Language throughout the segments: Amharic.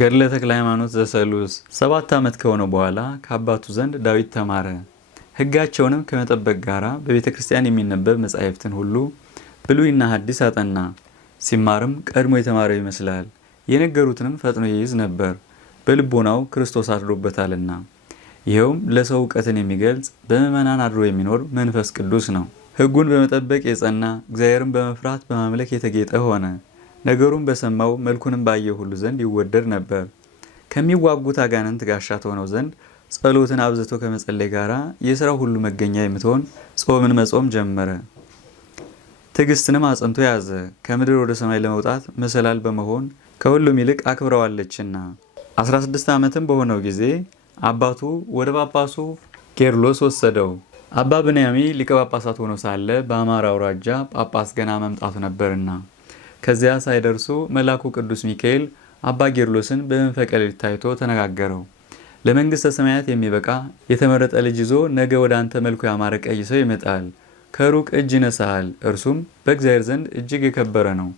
ገድለ ተክለ ሃይማኖት ዘሰሉስ 7 ዓመት ከሆነ በኋላ ከአባቱ ዘንድ ዳዊት ተማረ። ሕጋቸውንም ከመጠበቅ ጋራ በቤተ ክርስቲያን የሚነበብ መጻሕፍትን ሁሉ ብሉይና ሐዲስ አጠና። ሲማርም ቀድሞ የተማረው ይመስላል። የነገሩትንም ፈጥኖ ይይዝ ነበር፣ በልቦናው ክርስቶስ አድሮበታልና። ይኸውም ለሰው እውቀትን የሚገልጽ በምእመናን አድሮ የሚኖር መንፈስ ቅዱስ ነው። ሕጉን በመጠበቅ የጸና እግዚአብሔርን በመፍራት በማምለክ የተጌጠ ሆነ። ነገሩን በሰማው መልኩንም ባየው ሁሉ ዘንድ ይወደድ ነበር። ከሚዋጉት አጋንንት ጋሻ ትሆነው ዘንድ ጸሎትን አብዝቶ ከመጸለይ ጋራ የሥራው ሁሉ መገኛ የምትሆን ጾምን መጾም ጀመረ። ትዕግስትንም አጽንቶ ያዘ። ከምድር ወደ ሰማይ ለመውጣት መሰላል በመሆን ከሁሉም ይልቅ አክብረዋለችና። 16 ዓመትም በሆነው ጊዜ አባቱ ወደ ጳጳሱ ቄርሎስ ወሰደው። አባ ብንያሚ ሊቀ ጳጳሳት ሆኖ ሳለ በአማራ አውራጃ ጳጳስ ገና መምጣቱ ነበርና። ከዚያ ሳይደርሱ መልአኩ ቅዱስ ሚካኤል አባ ጌርሎስን በመንፈቀ ሌሊት ታይቶ ተነጋገረው። ለመንግሥተ ሰማያት የሚበቃ የተመረጠ ልጅ ይዞ ነገ ወደ አንተ መልኩ ያማረ ቀይ ሰው ይመጣል። ከሩቅ እጅ ይነሳሃል። እርሱም በእግዚአብሔር ዘንድ እጅግ የከበረ ነው።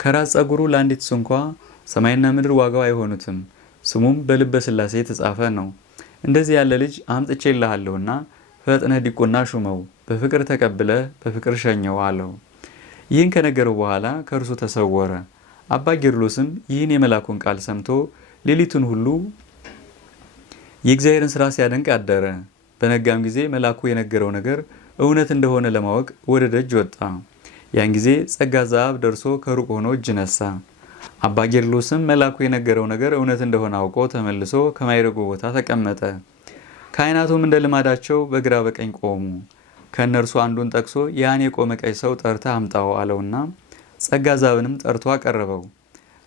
ከራስ ጸጉሩ ለአንዲት ስንኳ ሰማይና ምድር ዋጋው አይሆኑትም። ስሙም በልበ ሥላሴ የተጻፈ ነው። እንደዚህ ያለ ልጅ አምጥቼልሃለሁና ፈጥነህ ዲቁና ሹመው፣ በፍቅር ተቀብለህ በፍቅር ሸኘው አለው። ይህን ከነገረው በኋላ ከእርሱ ተሰወረ። አባ ጌርሎስም ይህን የመላኩን ቃል ሰምቶ ሌሊቱን ሁሉ የእግዚአብሔርን ሥራ ሲያደንቅ አደረ። በነጋም ጊዜ መላኩ የነገረው ነገር እውነት እንደሆነ ለማወቅ ወደ ደጅ ወጣ። ያን ጊዜ ጸጋ ዘአብ ደርሶ ከሩቅ ሆኖ እጅ ነሳ። አባ ጌርሎስም መላኩ የነገረው ነገር እውነት እንደሆነ አውቆ ተመልሶ ከማይረጉ ቦታ ተቀመጠ። ካህናቱም እንደ ልማዳቸው በግራ በቀኝ ቆሙ። ከእነርሱ አንዱን ጠቅሶ ያን የቆመ ቀይ ሰው ጠርተህ አምጣው አለውና ጸጋ ዘአብንም ጠርቶ አቀረበው።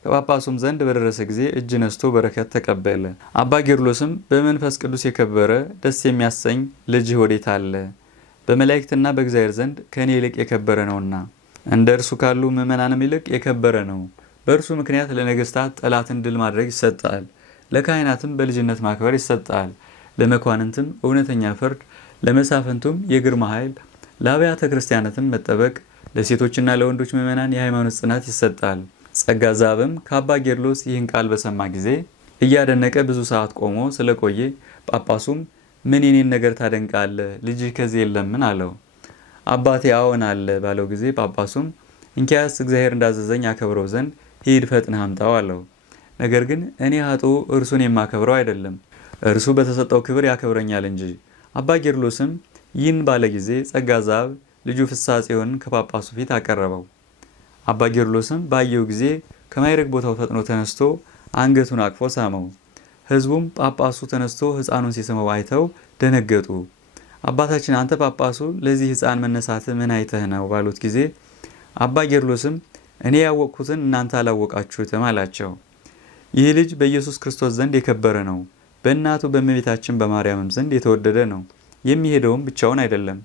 ከጳጳሱም ዘንድ በደረሰ ጊዜ እጅ ነስቶ በረከት ተቀበለ። አባ ጌርሎስም በመንፈስ ቅዱስ የከበረ ደስ የሚያሰኝ ልጅህ ወዴት አለ? በመላእክትና በእግዚአብሔር ዘንድ ከእኔ ይልቅ የከበረ ነውና፣ እንደ እርሱ ካሉ ምእመናንም ይልቅ የከበረ ነው። በእርሱ ምክንያት ለነገስታት ጠላትን ድል ማድረግ ይሰጣል። ለካህናትም በልጅነት ማክበር ይሰጣል። ለመኳንንትም እውነተኛ ፍርድ፣ ለመሳፍንቱም የግርማ ኃይል፣ ለአብያተ ክርስቲያናትም መጠበቅ፣ ለሴቶችና ለወንዶች ምእመናን የሃይማኖት ጽናት ይሰጣል። ጸጋ ዘአብም ከአባ ጌርሎስ ይህን ቃል በሰማ ጊዜ እያደነቀ ብዙ ሰዓት ቆሞ ስለቆየ ጳጳሱም ምን የኔን ነገር ታደንቃለህ? ልጅህ ከዚህ የለምን? አለው። አባቴ አዎን አለ ባለው ጊዜ ጳጳሱም እንኪያስ እግዚአብሔር እንዳዘዘኝ አከብረው ዘንድ ሂድ ፈጥነህ አምጣው አለው። ነገር ግን እኔ ኃጥኡ እርሱን የማከብረው አይደለም፣ እርሱ በተሰጠው ክብር ያከብረኛል እንጂ። አባ ጌርሎስም ይህን ባለ ጊዜ ጸጋ ዘአብ ልጁ ፍስሐ ጽዮንን ከጳጳሱ ፊት አቀረበው። አባ ጌርሎስም ባየው ጊዜ ከማይረግ ቦታው ፈጥኖ ተነስቶ አንገቱን አቅፎ ሳመው። ሕዝቡም ጳጳሱ ተነስቶ ሕፃኑን ሲስመው አይተው ደነገጡ። አባታችን አንተ ጳጳሱ ለዚህ ሕፃን መነሳት ምን አይተህ ነው ባሉት ጊዜ አባ ጌርሎስም እኔ ያወቅኩትን እናንተ አላወቃችሁትም አላቸው። ይህ ልጅ በኢየሱስ ክርስቶስ ዘንድ የከበረ ነው። በእናቱ በእመቤታችን በማርያምም ዘንድ የተወደደ ነው። የሚሄደውም ብቻውን አይደለም፣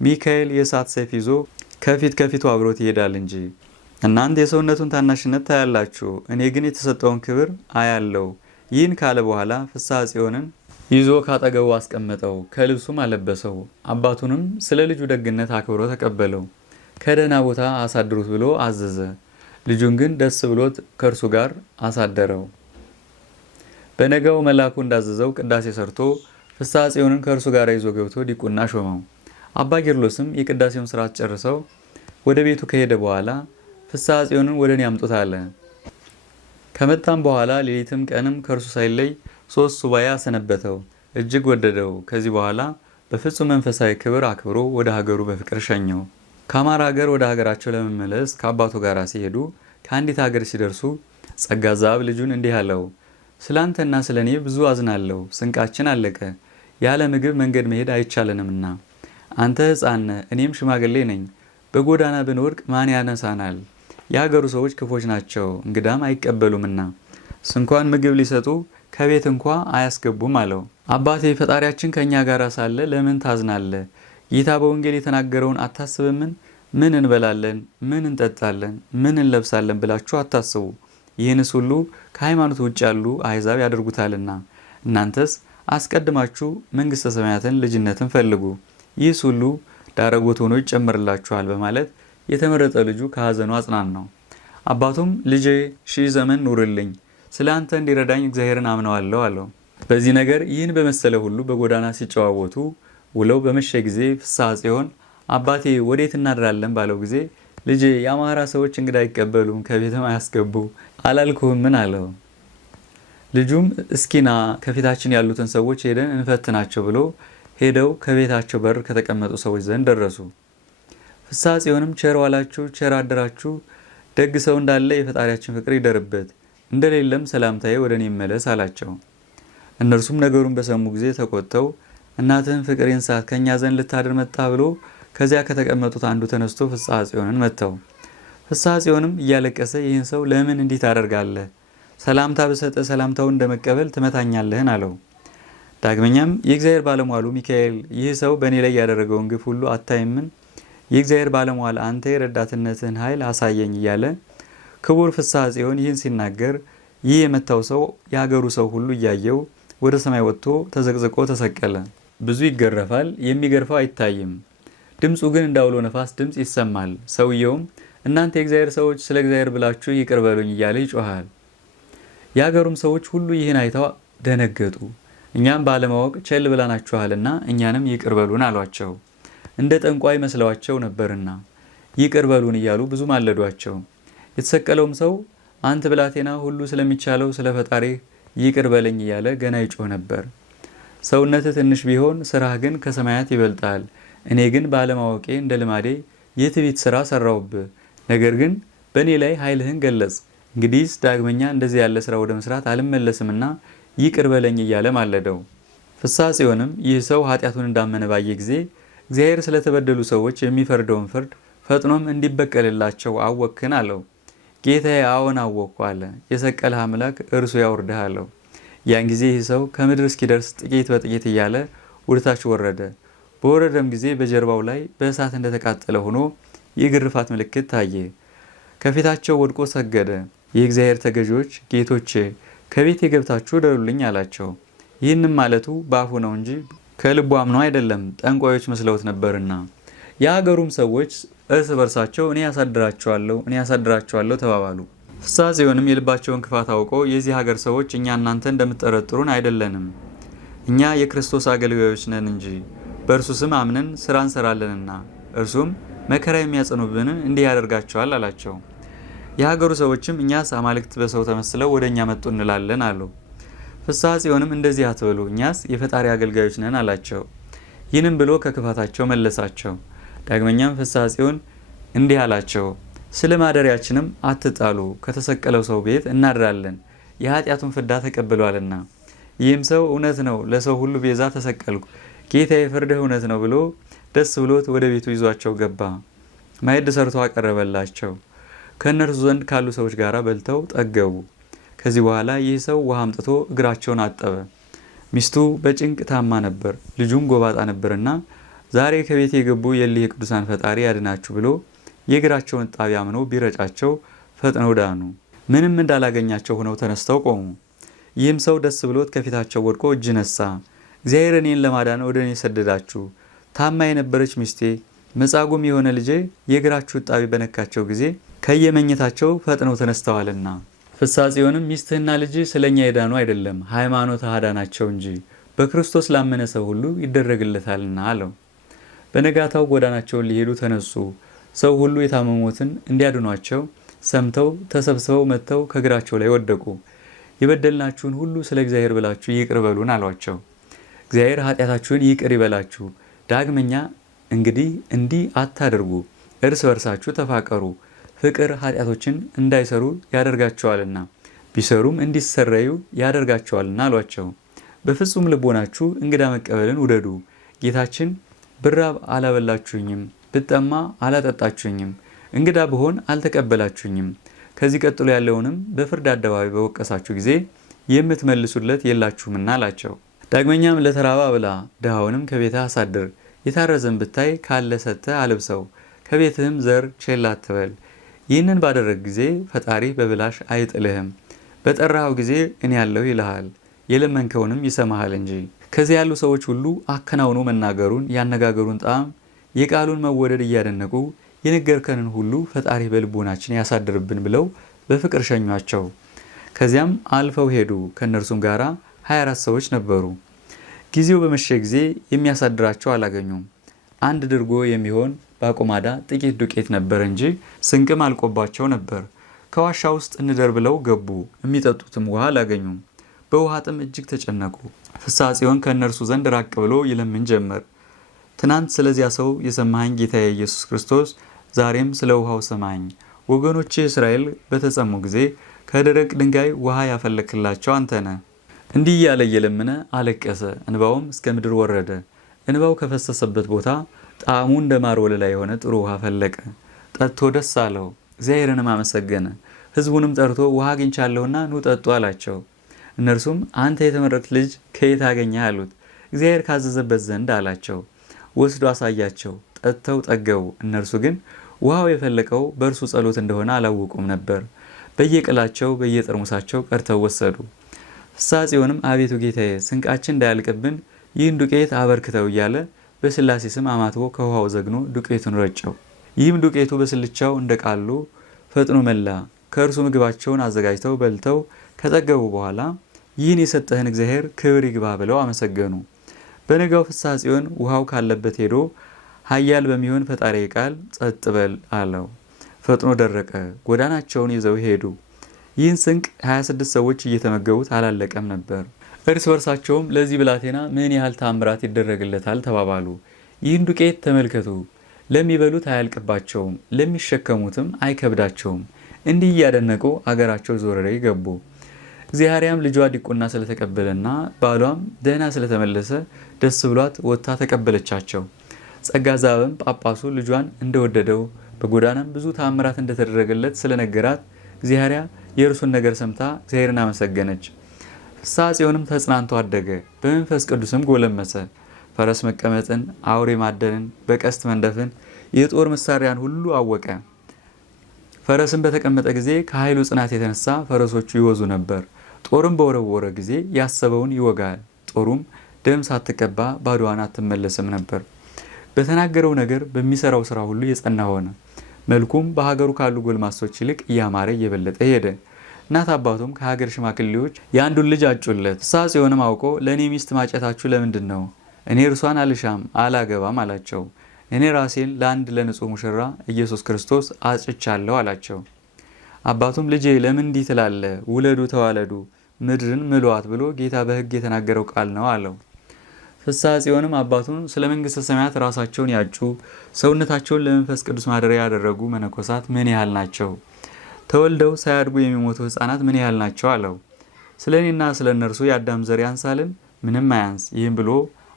ሚካኤል የእሳት ሰይፍ ይዞ ከፊት ከፊቱ አብሮት ይሄዳል እንጂ። እናንተ የሰውነቱን ታናሽነት ታያላችሁ፣ እኔ ግን የተሰጠውን ክብር አያለው። ይህን ካለ በኋላ ፍስሐ ጽዮንን ይዞ ካጠገቡ አስቀመጠው፣ ከልብሱም አለበሰው። አባቱንም ስለ ልጁ ደግነት አክብሮ ተቀበለው። ከደህና ቦታ አሳድሩት ብሎ አዘዘ። ልጁን ግን ደስ ብሎት ከእርሱ ጋር አሳደረው። በነገው መልአኩ እንዳዘዘው ቅዳሴ ሰርቶ ፍስሐ ጽዮንን ከእርሱ ጋር ይዞ ገብቶ ዲቁና ሾመው። አባ ጌርሎስም የቅዳሴውን ስርዓት ጨርሰው ወደ ቤቱ ከሄደ በኋላ ፍስሐ ጽዮንን ወደ እኔ አምጡት አለ። ከመጣም በኋላ ሌሊትም ቀንም ከእርሱ ሳይለይ 3 ሱባኤ አሰነበተው። እጅግ ወደደው። ከዚህ በኋላ በፍጹም መንፈሳዊ ክብር አክብሮ ወደ ሀገሩ በፍቅር ሸኘው። ከአማራ ሀገር ወደ ሀገራቸው ለመመለስ ከአባቱ ጋር ሲሄዱ ከአንዲት ሀገር ሲደርሱ ጸጋ ዘአብ ልጁን እንዲህ አለው፣ ስለ አንተና ስለ እኔ ብዙ አዝናለሁ። ስንቃችን አለቀ፣ ያለ ምግብ መንገድ መሄድ አይቻለንምና። አንተ ሕፃን ነህ፣ እኔም ሽማግሌ ነኝ። በጎዳና ብንወድቅ ማን ያነሳናል? የሀገሩ ሰዎች ክፎች ናቸው፣ እንግዳም አይቀበሉምና ስንኳን ምግብ ሊሰጡ ከቤት እንኳ አያስገቡም አለው። አባቴ ፈጣሪያችን ከእኛ ጋር ሳለ ለምን ታዝናለህ? ጌታ በወንጌል የተናገረውን አታስብምን? ምን እንበላለን፣ ምን እንጠጣለን፣ ምን እንለብሳለን ብላችሁ አታስቡ። ይህንስ ሁሉ ከሃይማኖት ውጭ ያሉ አሕዛብ ያደርጉታልና። እናንተስ አስቀድማችሁ መንግሥተ ሰማያትን ልጅነትን ፈልጉ፣ ይህስ ሁሉ ዳረጎት ሆኖ ይጨመርላችኋል በማለት የተመረጠ ልጁ ከሐዘኑ አጽናናው። አባቱም ልጄ 1000 ዘመን ኑርልኝ፣ ስለ አንተ እንዲረዳኝ እግዚአብሔርን አምነዋለሁ አለው። በዚህ ነገር ይህን በመሰለ ሁሉ በጎዳና ሲጨዋወቱ ውለው በመሸ ጊዜ ፍስሐ ጽዮን አባቴ ወዴት እናድራለን ባለው ጊዜ ልጄ የአማራ ሰዎች እንግዳ አይቀበሉም ከቤትም አያስገቡ አላልኩህምን አለው። ልጁም እስኪና ከፊታችን ያሉትን ሰዎች ሄደን እንፈትናቸው ብሎ ሄደው ከቤታቸው በር ከተቀመጡ ሰዎች ዘንድ ደረሱ። ፍስሐ ጽዮንም ቸር ዋላችሁ፣ ቸር አደራችሁ፣ ደግ ሰው እንዳለ የፈጣሪያችን ፍቅር ይደርበት፣ እንደሌለም ሰላምታዬ ወደ እኔ ይመለስ አላቸው። እነርሱም ነገሩን በሰሙ ጊዜ ተቆጥተው እናትህን ፍቅሬን ሳት ከእኛ ዘንድ ልታድር መጣ ብሎ ከዚያ ከተቀመጡት አንዱ ተነስቶ ፍስሐ ጽዮንን መታው። ፍስሐ ጽዮንም እያለቀሰ ይህን ሰው ለምን እንዲህ ታደርጋለህ? ሰላምታ ብሰጥ ሰላምታውን እንደመቀበል ትመታኛለህን? አለው። ዳግመኛም የእግዚአብሔር ባለሟሉ ሚካኤል ይህ ሰው በእኔ ላይ ያደረገውን ግፍ ሁሉ አታይምን? የእግዚአብሔር ባለሟል አንተ የረዳትነትህን ኃይል አሳየኝ እያለ ክቡር ፍስሐ ጽዮን ይህን ሲናገር ይህ የመታው ሰው የሀገሩ ሰው ሁሉ እያየው ወደ ሰማይ ወጥቶ ተዘቅዝቆ ተሰቀለ። ብዙ ይገረፋል፣ የሚገርፈው አይታይም። ድምፁ ግን እንዳውሎ ነፋስ ድምፅ ይሰማል። ሰውየውም እናንተ የእግዚአብሔር ሰዎች ስለ እግዚአብሔር ብላችሁ ይቅር በሉኝ እያለ ይጮሃል። የሀገሩም ሰዎች ሁሉ ይህን አይተው ደነገጡ። እኛም ባለማወቅ ቸል ብለናችኋልና እኛንም ይቅር በሉን አሏቸው። እንደ ጠንቋይ መስለዋቸው ነበርና ይቅር በሉን እያሉ ብዙ ማለዷቸው። የተሰቀለውም ሰው አንተ ብላቴና ሁሉ ስለሚቻለው ስለ ፈጣሪህ ይቅር በለኝ እያለ ገና ይጮህ ነበር። ሰውነትህ ትንሽ ቢሆን ስራህ ግን ከሰማያት ይበልጣል። እኔ ግን ባለማወቄ እንደ ልማዴ የትዕቢት ስራ ሰራውብህ። ነገር ግን በእኔ ላይ ኃይልህን ገለጽ። እንግዲህስ ዳግመኛ እንደዚህ ያለ ስራ ወደ መስራት አልመለስምና ይቅር በለኝ እያለ ማለደው። ፍስሐ ጽዮንም ይህ ሰው ኃጢአቱን እንዳመነ ባየ ጊዜ እግዚአብሔር ስለተበደሉ ሰዎች የሚፈርደውን ፍርድ ፈጥኖም እንዲበቀልላቸው አወክን አለው። ጌታዬ አዎን አወቅኩ አለ። የሰቀለህ አምላክ እርሱ ያውርድህ አለው። ያን ጊዜ ይህ ሰው ከምድር እስኪደርስ ጥቂት በጥቂት እያለ ወደታች ወረደ። በወረደም ጊዜ በጀርባው ላይ በእሳት እንደተቃጠለ ሆኖ የግርፋት ምልክት ታየ። ከፊታቸው ወድቆ ሰገደ። የእግዚአብሔር ተገዢዎች ጌቶቼ ከቤቴ ገብታችሁ እደሩልኝ አላቸው። ይህንም ማለቱ በአፉ ነው እንጂ ከልቡ አምኖ አይደለም፣ ጠንቋዮች መስለውት ነበርና። የሀገሩም ሰዎች እርስ በርሳቸው እኔ ያሳድራቸዋለሁ ተባባሉ። ፍስሐ ጽዮንም የልባቸውን ክፋት አውቆ የዚህ ሀገር ሰዎች እኛ እናንተ እንደምትጠረጥሩን አይደለንም፣ እኛ የክርስቶስ አገልጋዮች ነን እንጂ በእርሱ ስም አምነን ስራ እንሰራለንና እርሱም መከራ የሚያጸኑብንን እንዲህ ያደርጋቸዋል አላቸው። የሀገሩ ሰዎችም እኛስ አማልክት በሰው ተመስለው ወደ እኛ መጡ እንላለን አሉ። ፍስሐ ጽዮንም እንደዚህ አትበሉ፣ እኛስ የፈጣሪ አገልጋዮች ነን አላቸው። ይህንም ብሎ ከክፋታቸው መለሳቸው። ዳግመኛም ፍስሐ ጽዮን እንዲህ አላቸው፣ ስለ ማደሪያችንም አትጣሉ፣ ከተሰቀለው ሰው ቤት እናድራለን፣ የኃጢአቱን ፍዳ ተቀብሏልና። ይህም ሰው እውነት ነው፣ ለሰው ሁሉ ቤዛ ተሰቀልኩ፣ ጌታዬ ፍርድህ እውነት ነው ብሎ ደስ ብሎት ወደ ቤቱ ይዟቸው ገባ። ማዕድ ሰርቶ አቀረበላቸው። ከእነርሱ ዘንድ ካሉ ሰዎች ጋር በልተው ጠገቡ። ከዚህ በኋላ ይህ ሰው ውሃ አምጥቶ እግራቸውን አጠበ። ሚስቱ በጭንቅ ታማ ነበር፣ ልጁም ጎባጣ ነበርና ዛሬ ከቤት የገቡ የእሊህ የቅዱሳን ፈጣሪ ያድናችሁ ብሎ የእግራቸውን እጣቢ አምነው ቢረጫቸው ፈጥነው ዳኑ። ምንም እንዳላገኛቸው ሆነው ተነስተው ቆሙ። ይህም ሰው ደስ ብሎት ከፊታቸው ወድቆ እጅ ነሳ። እግዚአብሔር እኔን ለማዳን ወደ እኔ ሰደዳችሁ። ታማ የነበረች ሚስቴ መጻጉም የሆነ ልጄ የእግራችሁ እጣቢ በነካቸው ጊዜ ከየመኝታቸው ፈጥነው ተነስተዋልና። ፍስሐ ጽዮንም ሚስትህና ልጅ ስለኛ የዳኑ አይደለም ሃይማኖት አዳናቸው እንጂ በክርስቶስ ላመነ ሰው ሁሉ ይደረግለታልና አለው። በነጋታው ጎዳናቸውን ሊሄዱ ተነሱ። ሰው ሁሉ የታመሙትን እንዲያድኗቸው ሰምተው ተሰብስበው መጥተው ከእግራቸው ላይ ወደቁ። የበደልናችሁን ሁሉ ስለ እግዚአብሔር ብላችሁ ይቅር በሉን አሏቸው። እግዚአብሔር ኃጢአታችሁን ይቅር ይበላችሁ። ዳግመኛ እንግዲህ እንዲህ አታድርጉ፣ እርስ በርሳችሁ ተፋቀሩ። ፍቅር ኃጢአቶችን እንዳይሰሩ ያደርጋቸዋልና ቢሰሩም እንዲሰረዩ ያደርጋቸዋልና አሏቸው። በፍጹም ልቦናችሁ እንግዳ መቀበልን ውደዱ። ጌታችን ብራብ አላበላችሁኝም፣ ብጠማ አላጠጣችሁኝም፣ እንግዳ ብሆን አልተቀበላችሁኝም፣ ከዚህ ቀጥሎ ያለውንም በፍርድ አደባባይ በወቀሳችሁ ጊዜ የምትመልሱለት የላችሁምና አላቸው። ዳግመኛም ለተራባ ብላ፣ ድሃውንም ከቤትህ አሳድር፣ የታረዘን ብታይ ካለ ሰጥተህ አልብሰው፣ ከቤትህም ዘር ቸል አትበል። ይህንን ባደረግ ጊዜ ፈጣሪ በብላሽ አይጥልህም፣ በጠራኸው ጊዜ እኔ ያለሁ ይልሃል፣ የለመንከውንም ይሰማሃል እንጂ። ከዚህ ያሉ ሰዎች ሁሉ አከናውኖ መናገሩን፣ ያነጋገሩን ጣዕም፣ የቃሉን መወደድ እያደነቁ የነገርከንን ሁሉ ፈጣሪ በልቦናችን ያሳድርብን ብለው በፍቅር ሸኟቸው። ከዚያም አልፈው ሄዱ። ከእነርሱም ጋር 24 ሰዎች ነበሩ። ጊዜው በመሸ ጊዜ የሚያሳድራቸው አላገኙም። አንድ ድርጎ የሚሆን በአቁማዳ ጥቂት ዱቄት ነበር እንጂ ስንቅም አልቆባቸው ነበር። ከዋሻ ውስጥ እንደር ብለው ገቡ። የሚጠጡትም ውሃ አላገኙም። በውሃ ጥም እጅግ ተጨነቁ። ፍስሐ ጽዮን ከእነርሱ ዘንድ ራቅ ብሎ ይለምን ጀመር። ትናንት ስለዚያ ሰው የሰማኸኝ ጌታዬ ኢየሱስ ክርስቶስ ዛሬም ስለ ውሃው ሰማኝ። ወገኖች እስራኤል በተጸሙ ጊዜ ከደረቅ ድንጋይ ውሃ ያፈለክላቸው አንተ ነህ። እንዲህ እያለ እየለመነ አለቀሰ። እንባውም እስከ ምድር ወረደ። እንባው ከፈሰሰበት ቦታ ጣዕሙ እንደ ማር ወለላ የሆነ ጥሩ ውሃ ፈለቀ። ጠጥቶ ደስ አለው፣ እግዚአብሔርንም አመሰገነ። ሕዝቡንም ጠርቶ ውሃ አግኝቻለሁና ኑ ጠጡ አላቸው። እነርሱም አንተ የተመረጥክ ልጅ ከየት አገኘህ አሉት። እግዚአብሔር ካዘዘበት ዘንድ አላቸው። ወስዶ አሳያቸው። ጠጥተው ጠገቡ። እነርሱ ግን ውሃው የፈለቀው በእርሱ ጸሎት እንደሆነ አላወቁም ነበር። በየቅላቸው በየጠርሙሳቸው ቀድተው ወሰዱ። ፍስሐ ጽዮንም አቤቱ ጌታዬ ስንቃችን እንዳያልቅብን ይህን ዱቄት አበርክተው እያለ በስላሴ ስም አማትቦ ከውሃው ዘግኖ ዱቄቱን ረጨው። ይህም ዱቄቱ በስልቻው እንደቃሉ ፈጥኖ መላ። ከእርሱ ምግባቸውን አዘጋጅተው በልተው ከጠገቡ በኋላ ይህን የሰጠህን እግዚአብሔር ክብር ይግባ ብለው አመሰገኑ። በነጋው ፍስሐ ጽዮን ውሃው ካለበት ሄዶ ኃያል በሚሆን ፈጣሪ ቃል ጸጥ በል አለው። ፈጥኖ ደረቀ። ጎዳናቸውን ይዘው ሄዱ። ይህን ስንቅ 26 ሰዎች እየተመገቡት አላለቀም ነበር። እርስ በርሳቸውም ለዚህ ብላቴና ምን ያህል ታምራት ይደረግለታል ተባባሉ። ይህን ዱቄት ተመልከቱ፣ ለሚበሉት አያልቅባቸውም፣ ለሚሸከሙትም አይከብዳቸውም። እንዲህ እያደነቁ አገራቸው ዞረሬ ገቡ። እግዚአብሔርም ልጇ ዲቁና ስለተቀበለና ባሏም ደህና ስለተመለሰ ደስ ብሏት ወጥታ ተቀበለቻቸው። ጸጋ ዛብም ጳጳሱ ልጇን እንደወደደው በጎዳናም ብዙ ታምራት እንደተደረገለት ስለነገራት እግዚአብሔር የእርሱን ነገር ሰምታ እግዚአብሔርን አመሰገነች። ፍስሐ ጽዮንም ተጽናንቶ አደገ፣ በመንፈስ ቅዱስም ጎለመሰ። ፈረስ መቀመጥን፣ አውሬ ማደንን፣ በቀስት መንደፍን፣ የጦር መሳሪያን ሁሉ አወቀ። ፈረስን በተቀመጠ ጊዜ ከኃይሉ ጽናት የተነሳ ፈረሶቹ ይወዙ ነበር። ጦርም በወረወረ ጊዜ ያሰበውን ይወጋል። ጦሩም ደም ሳትቀባ ባዶዋን አትመለስም ነበር። በተናገረው ነገር በሚሰራው ስራ ሁሉ የጸና ሆነ። መልኩም በሀገሩ ካሉ ጎልማሶች ይልቅ እያማረ እየበለጠ ሄደ። እናት አባቱም ከሀገር ሽማግሌዎች የአንዱን ልጅ አጩለት። ፍስሐ ጽዮንም አውቆ ለእኔ ሚስት ማጨታችሁ ለምንድን ነው? እኔ እርሷን አልሻም አላገባም አላቸው። እኔ ራሴን ለአንድ ለንጹሕ ሙሽራ ኢየሱስ ክርስቶስ አጭቻለሁ አላቸው። አባቱም ልጄ ለምን እንዲህ ትላለህ? ውለዱ ተዋለዱ፣ ምድርን ምሏት ብሎ ጌታ በሕግ የተናገረው ቃል ነው አለው። ፍስሐ ጽዮንም አባቱን ስለ መንግሥተ ሰማያት ራሳቸውን ያጩ ሰውነታቸውን ለመንፈስ ቅዱስ ማደሪያ ያደረጉ መነኮሳት ምን ያህል ናቸው? ተወልደው ሳያድጉ የሚሞቱ ሕፃናት ምን ያህል ናቸው አለው። ስለ እኔና ስለ እነርሱ የአዳም ዘር ያንሳልን? ምንም አያንስ። ይህም ብሎ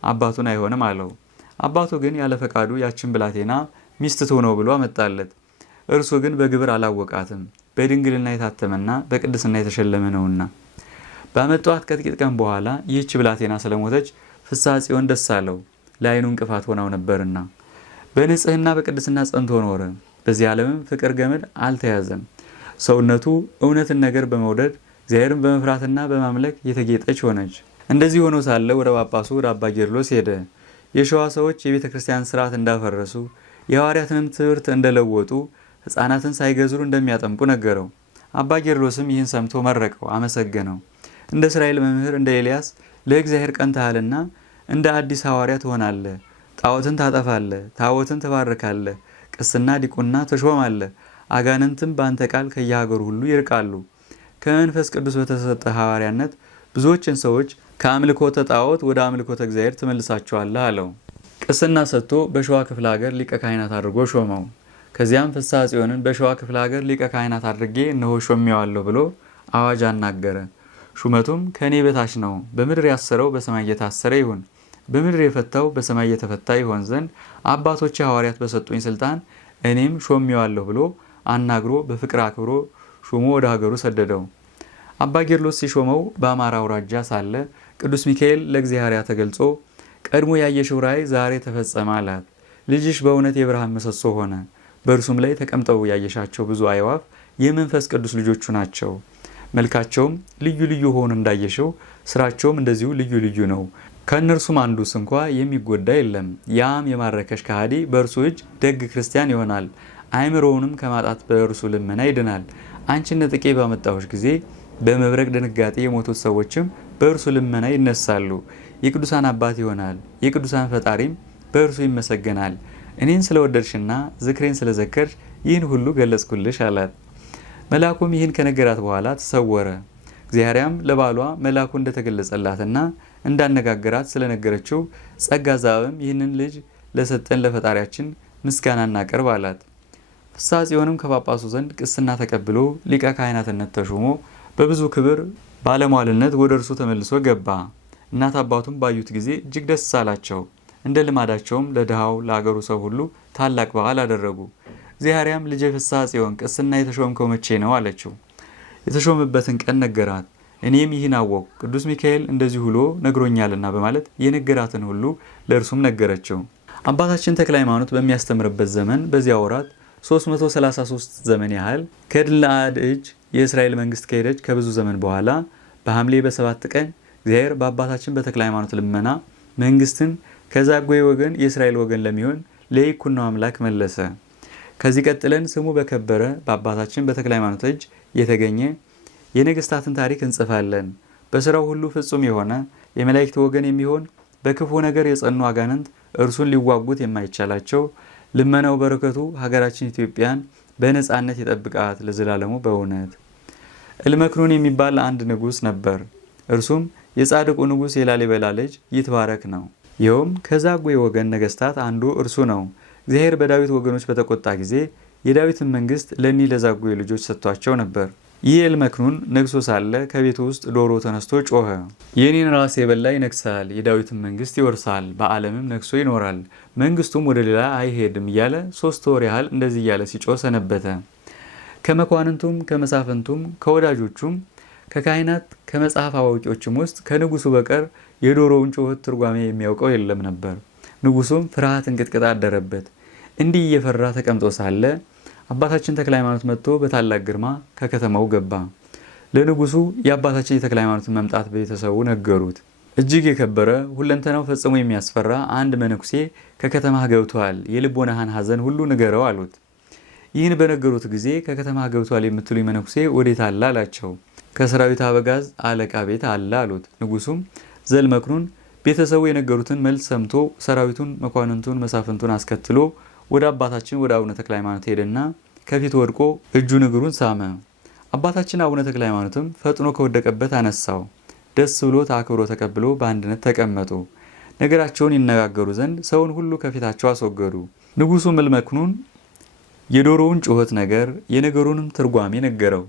አባቱን አይሆንም አለው። አባቱ ግን ያለ ፈቃዱ ያችን ብላቴና ሚስት ትሆነው ብሎ አመጣለት። እርሱ ግን በግብር አላወቃትም፣ በድንግልና የታተመና በቅድስና የተሸለመ ነውና። ባመጣት ከጥቂት ቀን በኋላ ይህች ብላቴና ስለሞተች ፍስሐ ጽዮን ደስ አለው፣ ለዓይኑ እንቅፋት ሆናው ነበርና። በንጽህና በቅድስና ጸንቶ ኖረ። በዚህ ዓለምም ፍቅር ገመድ አልተያዘም። ሰውነቱ እውነትን ነገር በመውደድ እግዚአብሔርን በመፍራትና በማምለክ የተጌጠች ሆነች። እንደዚህ ሆኖ ሳለ ወደ ጳጳሱ ወደ አባ ጌርሎስ ሄደ። የሸዋ ሰዎች የቤተ ክርስቲያን ስርዓት እንዳፈረሱ፣ የሐዋርያትንም ትምህርት እንደለወጡ፣ ሕፃናትን ሳይገዝሩ እንደሚያጠምቁ ነገረው። አባ ጌርሎስም ይህን ሰምቶ መረቀው፣ አመሰገነው። እንደ እስራኤል መምህር እንደ ኤልያስ ለእግዚአብሔር ቀንተሃልና እንደ አዲስ ሐዋርያ ትሆናለህ። ጣዖትን ታጠፋለህ፣ ታቦትን ትባርካለህ፣ ቅስና ዲቁና ትሾማለህ። አጋንንትም በአንተ ቃል ከየሀገሩ ሁሉ ይርቃሉ። ከመንፈስ ቅዱስ በተሰጠ ሐዋርያነት ብዙዎችን ሰዎች ከአምልኮተ ጣዖት ወደ አምልኮተ እግዚአብሔር ትመልሳቸዋለህ አለው። ቅስና ሰጥቶ በሸዋ ክፍለ ሀገር ሊቀ ካህናት አድርጎ ሾመው። ከዚያም ፍስሐ ጽዮንን በሸዋ ክፍለ ሀገር ሊቀ ካህናት አድርጌ እነሆ ሾሜዋለሁ ብሎ አዋጅ አናገረ። ሹመቱም ከእኔ በታች ነው። በምድር ያሰረው በሰማይ የታሰረ ይሁን፣ በምድር የፈታው በሰማይ የተፈታ ይሆን ዘንድ አባቶች ሐዋርያት በሰጡኝ ስልጣን እኔም ሾሜዋለሁ ብሎ አናግሮ በፍቅር አክብሮ ሹሞ ወደ ሀገሩ ሰደደው። አባ ጌርሎስ ሲሾመው በአማራ አውራጃ ሳለ ቅዱስ ሚካኤል ለእግዚአብሔር ተገልጾ ቀድሞ ያየሽው ራእይ ዛሬ ተፈጸመ አላት። ልጅሽ በእውነት የብርሃን ምሰሶ ሆነ። በእርሱም ላይ ተቀምጠው ያየሻቸው ብዙ አዕዋፍ የመንፈስ ቅዱስ ልጆቹ ናቸው። መልካቸውም ልዩ ልዩ ሆኖ እንዳየሽው ስራቸውም እንደዚሁ ልዩ ልዩ ነው። ከእነርሱም አንዱስ እንኳ የሚጎዳ የለም። ያም የማረከሽ ከሃዲ በእርሱ እጅ ደግ ክርስቲያን ይሆናል። አእምሮውንም ከማጣት በእርሱ ልመና ይድናል። አንቺን ነጥቄ ባመጣሁሽ ጊዜ በመብረቅ ድንጋጤ የሞቱት ሰዎችም በእርሱ ልመና ይነሳሉ። የቅዱሳን አባት ይሆናል። የቅዱሳን ፈጣሪም በእርሱ ይመሰገናል። እኔን ስለወደድሽና ዝክሬን ስለዘከርሽ ይህን ሁሉ ገለጽኩልሽ አላት። መልአኩም ይህን ከነገራት በኋላ ተሰወረ። እግዚአብሔርም ለባሏ መልአኩ እንደተገለጸላትና እንዳነጋገራት ስለነገረችው ጸጋ ዘአብም ይህንን ልጅ ለሰጠን ለፈጣሪያችን ምስጋና እናቀርብ አላት። ፍስሐ ጽዮንም ከጳጳሱ ዘንድ ቅስና ተቀብሎ ሊቀ ካህናትነት ተሾሞ በብዙ ክብር ባለሟልነት ወደ እርሱ ተመልሶ ገባ። እናት አባቱም ባዩት ጊዜ እጅግ ደስ አላቸው። እንደ ልማዳቸውም ለድሃው ለአገሩ ሰው ሁሉ ታላቅ በዓል አደረጉ። እግዚአብሔርም ልጄ ፍስሐ ጽዮን ቅስና የተሾምከው መቼ ነው አለችው። የተሾመበትን ቀን ነገራት። እኔም ይህን አወቅሁ፣ ቅዱስ ሚካኤል እንደዚህ ብሎ ነግሮኛልና በማለት የነገራትን ሁሉ ለእርሱም ነገረችው። አባታችን ተክለ ሃይማኖት በሚያስተምርበት ዘመን በዚያ ወራት 333 ዘመን ያህል ከድልአድ እጅ የእስራኤል መንግስት ከሄደች ከብዙ ዘመን በኋላ በሐምሌ በ7 ቀን እግዚአብሔር በአባታችን በተክለ ሃይማኖት ልመና መንግስትን ከዛጉዌ ወገን የእስራኤል ወገን ለሚሆን ለይኩኖ አምላክ መለሰ። ከዚህ ቀጥለን ስሙ በከበረ በአባታችን በተክለ ሃይማኖት እጅ የተገኘ የነገስታትን ታሪክ እንጽፋለን። በስራው ሁሉ ፍጹም የሆነ የመላእክት ወገን የሚሆን በክፉ ነገር የጸኑ አጋንንት እርሱን ሊዋጉት የማይቻላቸው ልመናው በረከቱ ሀገራችን ኢትዮጵያን በነጻነት ይጠብቃት ለዘላለሙ በእውነት። እልመክኑን የሚባል አንድ ንጉስ ነበር። እርሱም የጻድቁ ንጉስ የላሊበላ ልጅ ይትባረክ ነው። ይኸውም ከዛጉዌ ወገን ነገስታት አንዱ እርሱ ነው። እግዚአብሔር በዳዊት ወገኖች በተቆጣ ጊዜ የዳዊትን መንግስት ለእኒህ ለዛጉዌ ልጆች ሰጥቷቸው ነበር። ይህ እልመክኑን ነግሶ ሳለ ከቤቱ ውስጥ ዶሮ ተነስቶ ጮኸ። የኔን ራስ የበላ ይነግሳል፣ የዳዊትን መንግስት ይወርሳል፣ በዓለምም ነግሶ ይኖራል፣ መንግስቱም ወደ ሌላ አይሄድም እያለ 3 ወር ያህል እንደዚህ እያለ ሲጮህ ሰነበተ። ከመኳንንቱም ከመሳፍንቱም ከወዳጆቹም ከካህናት ከመጽሐፍ አዋቂዎችም ውስጥ ከንጉሱ በቀር የዶሮውን ጩኸት ትርጓሜ የሚያውቀው የለም ነበር። ንጉሱም ፍርሃት እንቅጥቅጥ አደረበት። እንዲህ እየፈራ ተቀምጦ ሳለ አባታችን ተክለ ሃይማኖት መጥቶ በታላቅ ግርማ ከከተማው ገባ። ለንጉሱ የአባታችን የተክለ ሃይማኖትን መምጣት ቤተሰቡ ነገሩት። እጅግ የከበረ ሁለንተናው ፈጽሞ የሚያስፈራ አንድ መነኩሴ ከከተማህ ገብቷል፣ የልቦናህን ሐዘን ሁሉ ንገረው አሉት። ይህን በነገሩት ጊዜ ከከተማህ ገብቷል የምትሉኝ መነኩሴ ወዴት አለ አላቸው። ከሰራዊት አበጋዝ አለቃ ቤት አለ አሉት። ንጉሱም ዘልመክኑን ቤተሰቡ የነገሩትን መልስ ሰምቶ ሰራዊቱን፣ መኳንንቱን፣ መሳፍንቱን አስከትሎ ወደ አባታችን ወደ አቡነ ተክለ ሃይማኖት ሄደና ከፊት ወድቆ እጁን እግሩን ሳመ። አባታችን አቡነ ተክለ ሃይማኖትም ፈጥኖ ከወደቀበት አነሳው። ደስ ብሎት አክብሮ ተቀብሎ በአንድነት ተቀመጡ። ነገራቸውን ይነጋገሩ ዘንድ ሰውን ሁሉ ከፊታቸው አስወገዱ። ንጉሱ እልመክኑን የዶሮውን ጩኸት ነገር የነገሩንም ትርጓሜ ነገረው።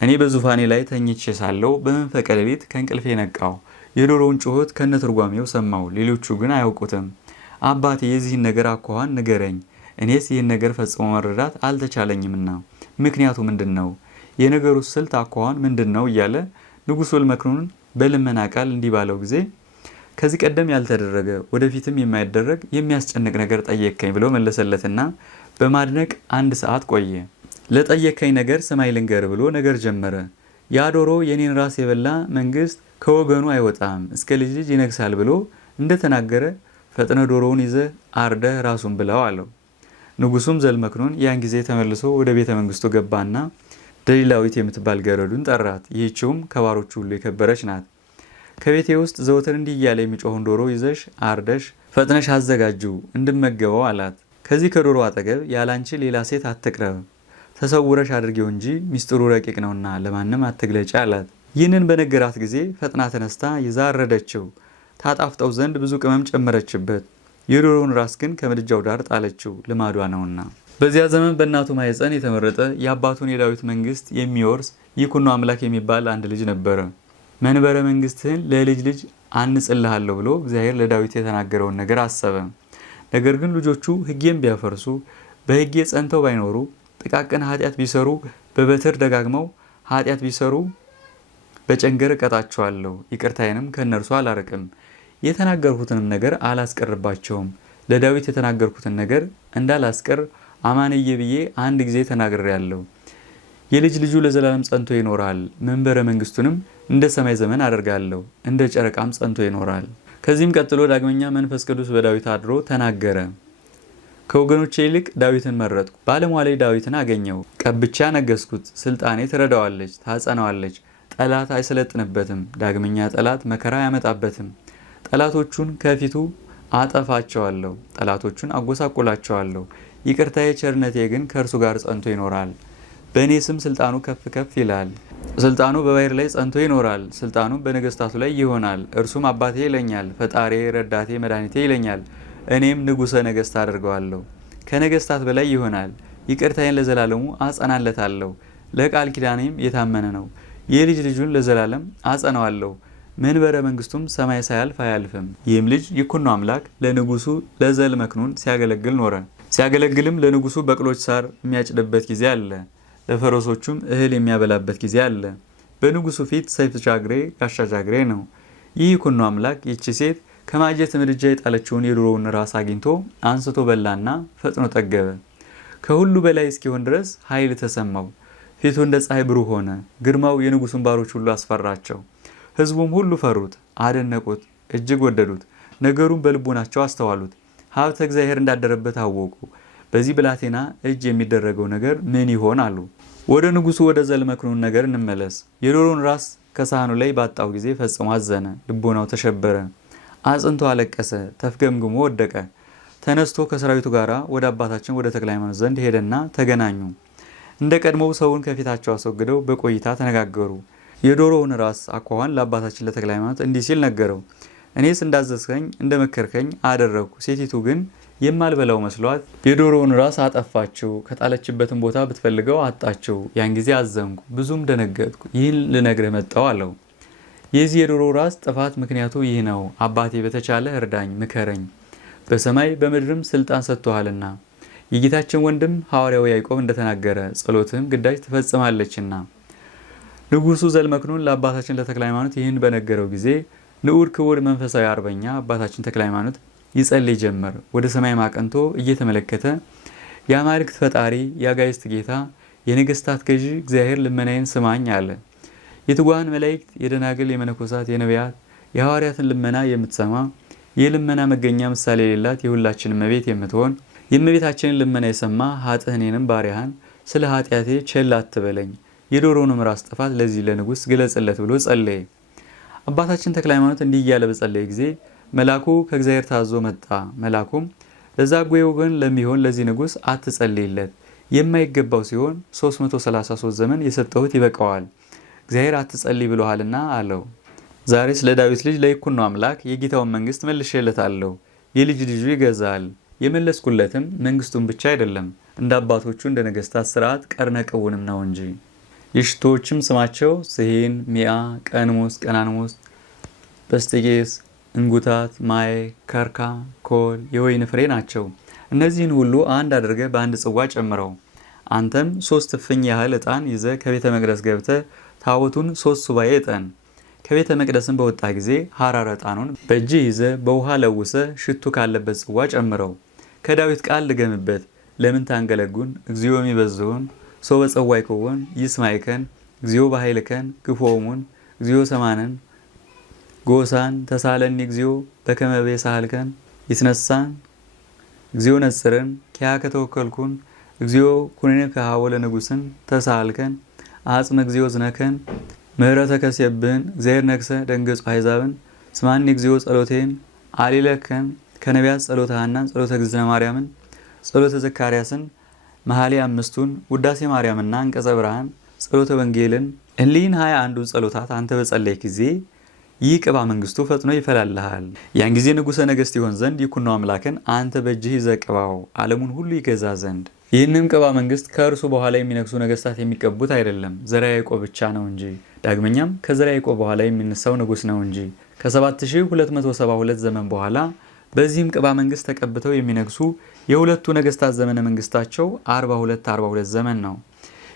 እኔ በዙፋኔ ላይ ተኝቼ ሳለሁ በመንፈቀ ሌሊት ከእንቅልፌ ነቃው። የዶሮውን ጩኸት ከነ ትርጓሜው ሰማው፣ ሌሎቹ ግን አያውቁትም። አባቴ የዚህን ነገር አኳኋን ንገረኝ፣ እኔስ ይህን ነገር ፈጽሞ መረዳት አልተቻለኝምና ምክንያቱ ምንድን ነው? የነገሩ ስልት አኳኋን ምንድን ነው? እያለ ንጉሱ እልመክኑን በልመና ቃል እንዲህ ባለው ጊዜ ከዚህ ቀደም ያልተደረገ ወደፊትም የማይደረግ የሚያስጨንቅ ነገር ጠየቅከኝ ብሎ መለሰለትና በማድነቅ 1 ሰዓት ቆየ። ለጠየቅከኝ ነገር ስማይ ልንገር ብሎ ነገር ጀመረ። ያ ዶሮ የኔን ራስ የበላ መንግስት ከወገኑ አይወጣም፣ እስከ ልጅ ልጅ ይነግሳል ብሎ እንደተናገረ ፈጥነ ዶሮውን ይዘህ አርደህ ራሱን ብለው አለው። ንጉሱም ዘልመክኑን ያን ጊዜ ተመልሶ ወደ ቤተ መንግስቱ ገባና ደሊላዊት የምትባል ገረዱን ጠራት። ይህችውም ከባሮቹ ሁሉ የከበረች ናት። ከቤቴ ውስጥ ዘወትር እንዲህ እያለ የሚጮኸውን ዶሮ ይዘሽ አርደሽ ፈጥነሽ አዘጋጁ እንድመገበው አላት። ከዚህ ከዶሮ አጠገብ ያላንቺ ሌላ ሴት አትቅረብ፣ ተሰውረሽ አድርጌው እንጂ ሚስጥሩ ረቂቅ ነውና ለማንም አትግለጪ አላት። ይህንን በነገራት ጊዜ ፈጥና ተነስታ ይዛ አረደችው። ታጣፍጠው ዘንድ ብዙ ቅመም ጨመረችበት። የዶሮውን ራስ ግን ከምድጃው ዳር ጣለችው፣ ልማዷ ነውና። በዚያ ዘመን በእናቱ ማኅፀን የተመረጠ የአባቱን የዳዊት መንግስት የሚወርስ ይኩኖ አምላክ የሚባል አንድ ልጅ ነበረ። መንበረ መንግስትህን ለልጅ ልጅ አንጽልሃለሁ ብሎ እግዚአብሔር ለዳዊት የተናገረውን ነገር አሰበ። ነገር ግን ልጆቹ ሕጌን ቢያፈርሱ፣ በሕጌ ጸንተው ባይኖሩ፣ ጥቃቅን ኃጢአት ቢሰሩ፣ በበትር ደጋግመው ኃጢአት ቢሰሩ በጨንገር እቀጣቸዋለሁ፣ ይቅርታዬንም ከእነርሱ አላርቅም፣ የተናገርኩትንም ነገር አላስቀርባቸውም። ለዳዊት የተናገርኩትን ነገር እንዳላስቀር አማንዬ ብዬ አንድ ጊዜ ተናግሬያለሁ። የልጅ ልጁ ለዘላለም ጸንቶ ይኖራል። መንበረ መንግስቱንም እንደ ሰማይ ዘመን አደርጋለሁ፣ እንደ ጨረቃም ጸንቶ ይኖራል። ከዚህም ቀጥሎ ዳግመኛ መንፈስ ቅዱስ በዳዊት አድሮ ተናገረ። ከወገኖቼ ይልቅ ዳዊትን መረጥኩ፣ ባለሟሌ ዳዊትን አገኘው፣ ቀብቻ ነገስኩት። ስልጣኔ ትረዳዋለች፣ ታጸናዋለች፣ ጠላት አይሰለጥንበትም። ዳግመኛ ጠላት መከራ አያመጣበትም። ጠላቶቹን ከፊቱ አጠፋቸዋለሁ፣ ጠላቶቹን አጎሳቆላቸዋለሁ። ይቅርታዬ ቸርነቴ ግን ከእርሱ ጋር ጸንቶ ይኖራል። በእኔ ስም ስልጣኑ ከፍ ከፍ ይላል። ስልጣኑ በባሕር ላይ ጸንቶ ይኖራል። ስልጣኑ በነገስታቱ ላይ ይሆናል። እርሱም አባቴ ይለኛል፣ ፈጣሬ፣ ረዳቴ፣ መድኃኒቴ ይለኛል። እኔም ንጉሠ ነገሥት አደርገዋለሁ። ከነገስታት በላይ ይሆናል። ይቅርታዬን ለዘላለሙ አጸናለታለሁ። ለቃል ኪዳኔም የታመነ ነው። የልጅ ልጁን ለዘላለም አጸናዋለሁ። መንበረ መንግስቱም ሰማይ ሳያልፍ አያልፍም። ይህም ልጅ ይኩኖ አምላክ ለንጉሱ ለዘልመክኑን ሲያገለግል ኖረ። ሲያገለግልም ለንጉሱ በቅሎች ሳር የሚያጭድበት ጊዜ አለ። ለፈረሶቹም እህል የሚያበላበት ጊዜ አለ። በንጉሱ ፊት ሰይፍ ጃግሬ ጋሻ ጃግሬ ነው። ይህ ይኩኖ አምላክ ይቺ ሴት ከማጀት ምድጃ የጣለችውን የዶሮውን ራስ አግኝቶ አንስቶ በላና ፈጥኖ ጠገበ። ከሁሉ በላይ እስኪሆን ድረስ ኃይል ተሰማው። ፊቱ እንደ ፀሐይ ብሩህ ሆነ። ግርማው የንጉሱን ባሮች ሁሉ አስፈራቸው። ሕዝቡም ሁሉ ፈሩት፣ አደነቁት፣ እጅግ ወደዱት። ነገሩን በልቦናቸው አስተዋሉት። ሀብተ እግዚአብሔር እንዳደረበት አወቁ። በዚህ ብላቴና እጅ የሚደረገው ነገር ምን ይሆን አሉ። ወደ ንጉሱ ወደ ዘልመክኑን ነገር እንመለስ። የዶሮን ራስ ከሳህኑ ላይ ባጣው ጊዜ ፈጽሞ አዘነ፣ ልቦናው ተሸበረ፣ አጽንቶ አለቀሰ፣ ተፍገምግሞ ወደቀ። ተነስቶ ከሰራዊቱ ጋር ወደ አባታችን ወደ ተክለ ሃይማኖት ዘንድ ሄደና ተገናኙ። እንደ ቀድሞው ሰውን ከፊታቸው አስወግደው በቆይታ ተነጋገሩ። የዶሮውን ራስ አኳኋን ለአባታችን ለተክለ ሃይማኖት እንዲህ ሲል ነገረው። እኔስ እንዳዘዝከኝ እንደመከርከኝ አደረግኩ። ሴቲቱ ግን የማልበላው መስሏት የዶሮውን ራስ አጠፋችው። ከጣለችበትን ቦታ ብትፈልገው አጣችው። ያን ጊዜ አዘንኩ፣ ብዙም ደነገጥኩ። ይህን ልነግርህ መጣው አለው። የዚህ የዶሮ ራስ ጥፋት ምክንያቱ ይህ ነው። አባቴ በተቻለ እርዳኝ፣ ምከረኝ። በሰማይ በምድርም ስልጣን ሰጥቶሃልና የጌታችን ወንድም ሐዋርያው ያዕቆብ እንደተናገረ ጸሎትህም ግዳጅ ትፈጽማለችና። ንጉሱ ዘልመክኑን ለአባታችን ለተክለ ሃይማኖት ይህን በነገረው ጊዜ ንዑድ ክቡር መንፈሳዊ አርበኛ አባታችን ተክለ ሃይማኖት ይጸልይ ጀመር። ወደ ሰማይ ማቀንቶ እየተመለከተ የአማልክት ፈጣሪ የአጋዕዝት ጌታ የነገስታት ገዢ እግዚአብሔር ልመናዬን ስማኝ አለ። የትጉሃን መላእክት፣ የደናግል፣ የመነኮሳት፣ የነቢያት፣ የሐዋርያትን ልመና የምትሰማ የልመና መገኛ ምሳሌ የሌላት የሁላችን እመቤት የምትሆን የእመቤታችንን ልመና የሰማ ኃጥእ እኔንም ባሪያህን ስለ ኃጢአቴ ቸል አትበለኝ፣ የዶሮውንም ራስ ጥፋት ለዚህ ለንጉስ ግለጽለት ብሎ ጸለየ። አባታችን ተክለ ሃይማኖት እንዲህ እያለ በጸለየ ጊዜ መልአኩ ከእግዚአብሔር ታዞ መጣ። መልአኩም ለዛጉዌ ወገን ለሚሆን ለዚህ ንጉስ አትጸልይለት፣ የማይገባው ሲሆን 333 ዘመን የሰጠሁት ይበቃዋል፣ እግዚአብሔር አትጸልይ ብሎሃልና አለው። ዛሬ ስለ ዳዊት ልጅ ለይኩኖ አምላክ የጌታውን መንግስት መልሼለታለሁ። የልጅ ልጁ ይገዛል። የመለስኩለትም መንግስቱን ብቻ አይደለም እንደ አባቶቹ እንደ ነገስታት ስርዓት ቀርነ ቅቡንም ነው እንጂ። የሽቶዎችም ስማቸው ስሂን፣ ሚያ፣ ቀንሙስ፣ ቀናንሙስ፣ በስጢጌስ፣ እንጉታት፣ ማየ፣ ከርካ፣ ኮል፣ የወይን ፍሬ ናቸው። እነዚህን ሁሉ አንድ አድርገ በአንድ ጽዋ ጨምረው። አንተም 3 እፍኝ ያህል ዕጣን ይዘ ከቤተ መቅደስ ገብተ ታቦቱን 3 ሱባኤ ዕጠን። ከቤተ መቅደስም በወጣ ጊዜ ሐራረ ዕጣኑን በእጅ ይዘ በውሃ ለውሰ ሽቱ ካለበት ጽዋ ጨምረው። ከዳዊት ቃል ልገምበት። ለምን ታንገለጉን እግዚኦ የሚበዝሁን ሰው በጸዋይ ከወን ይስማይከን እግዚኦ በኃይልከን ግፎሙን እግዚኦ ሰማነን ጎሳን ተሳለኒ እግዚኦ በከመቤ ሳልከን ይስነሳን እግዚኦ ነጽረን ኪያ ከተወከልኩን እግዚኦ ኩነኔ ከሃወለ ንጉስን ተሳልከን አጽመ እግዚኦ ዝነከን ምህረተ ከስየብን እግዚአብሔር ነግሰ ደንገጹ አሕዛብን ስማኒ እግዚኦ ጸሎቴን አሊለከን ከነቢያት ጸሎተ ሐናን ጸሎተ እግዝእትነ ማርያምን ጸሎተ ዘካርያስን መኃልየ አምስቱን ውዳሴ ማርያምና አንቀጸ ብርሃን ጸሎተ ወንጌልን እሊህን 21ዱን ጸሎታት አንተ በጸለይክ ጊዜ ይህ ቅባ መንግስቱ ፈጥኖ ይፈላልሃል። ያን ጊዜ ንጉሠ ነገሥት ይሆን ዘንድ ይኩኖ አምላክን አንተ በእጅህ ይዘህ ቅባው ዓለሙን ሁሉ ይገዛ ዘንድ። ይህንም ቅባ መንግስት ከእርሱ በኋላ የሚነግሱ ነገስታት የሚቀቡት አይደለም፣ ዘርዓ ያዕቆብ ብቻ ነው እንጂ። ዳግመኛም ከዘርዓ ያዕቆብ በኋላ የሚነሳው ንጉስ ነው እንጂ። ከ7272 ዘመን በኋላ በዚህም ቅባ መንግስት ተቀብተው የሚነግሱ የሁለቱ ነገስታት ዘመነ መንግስታቸው 42 ዘመን ነው።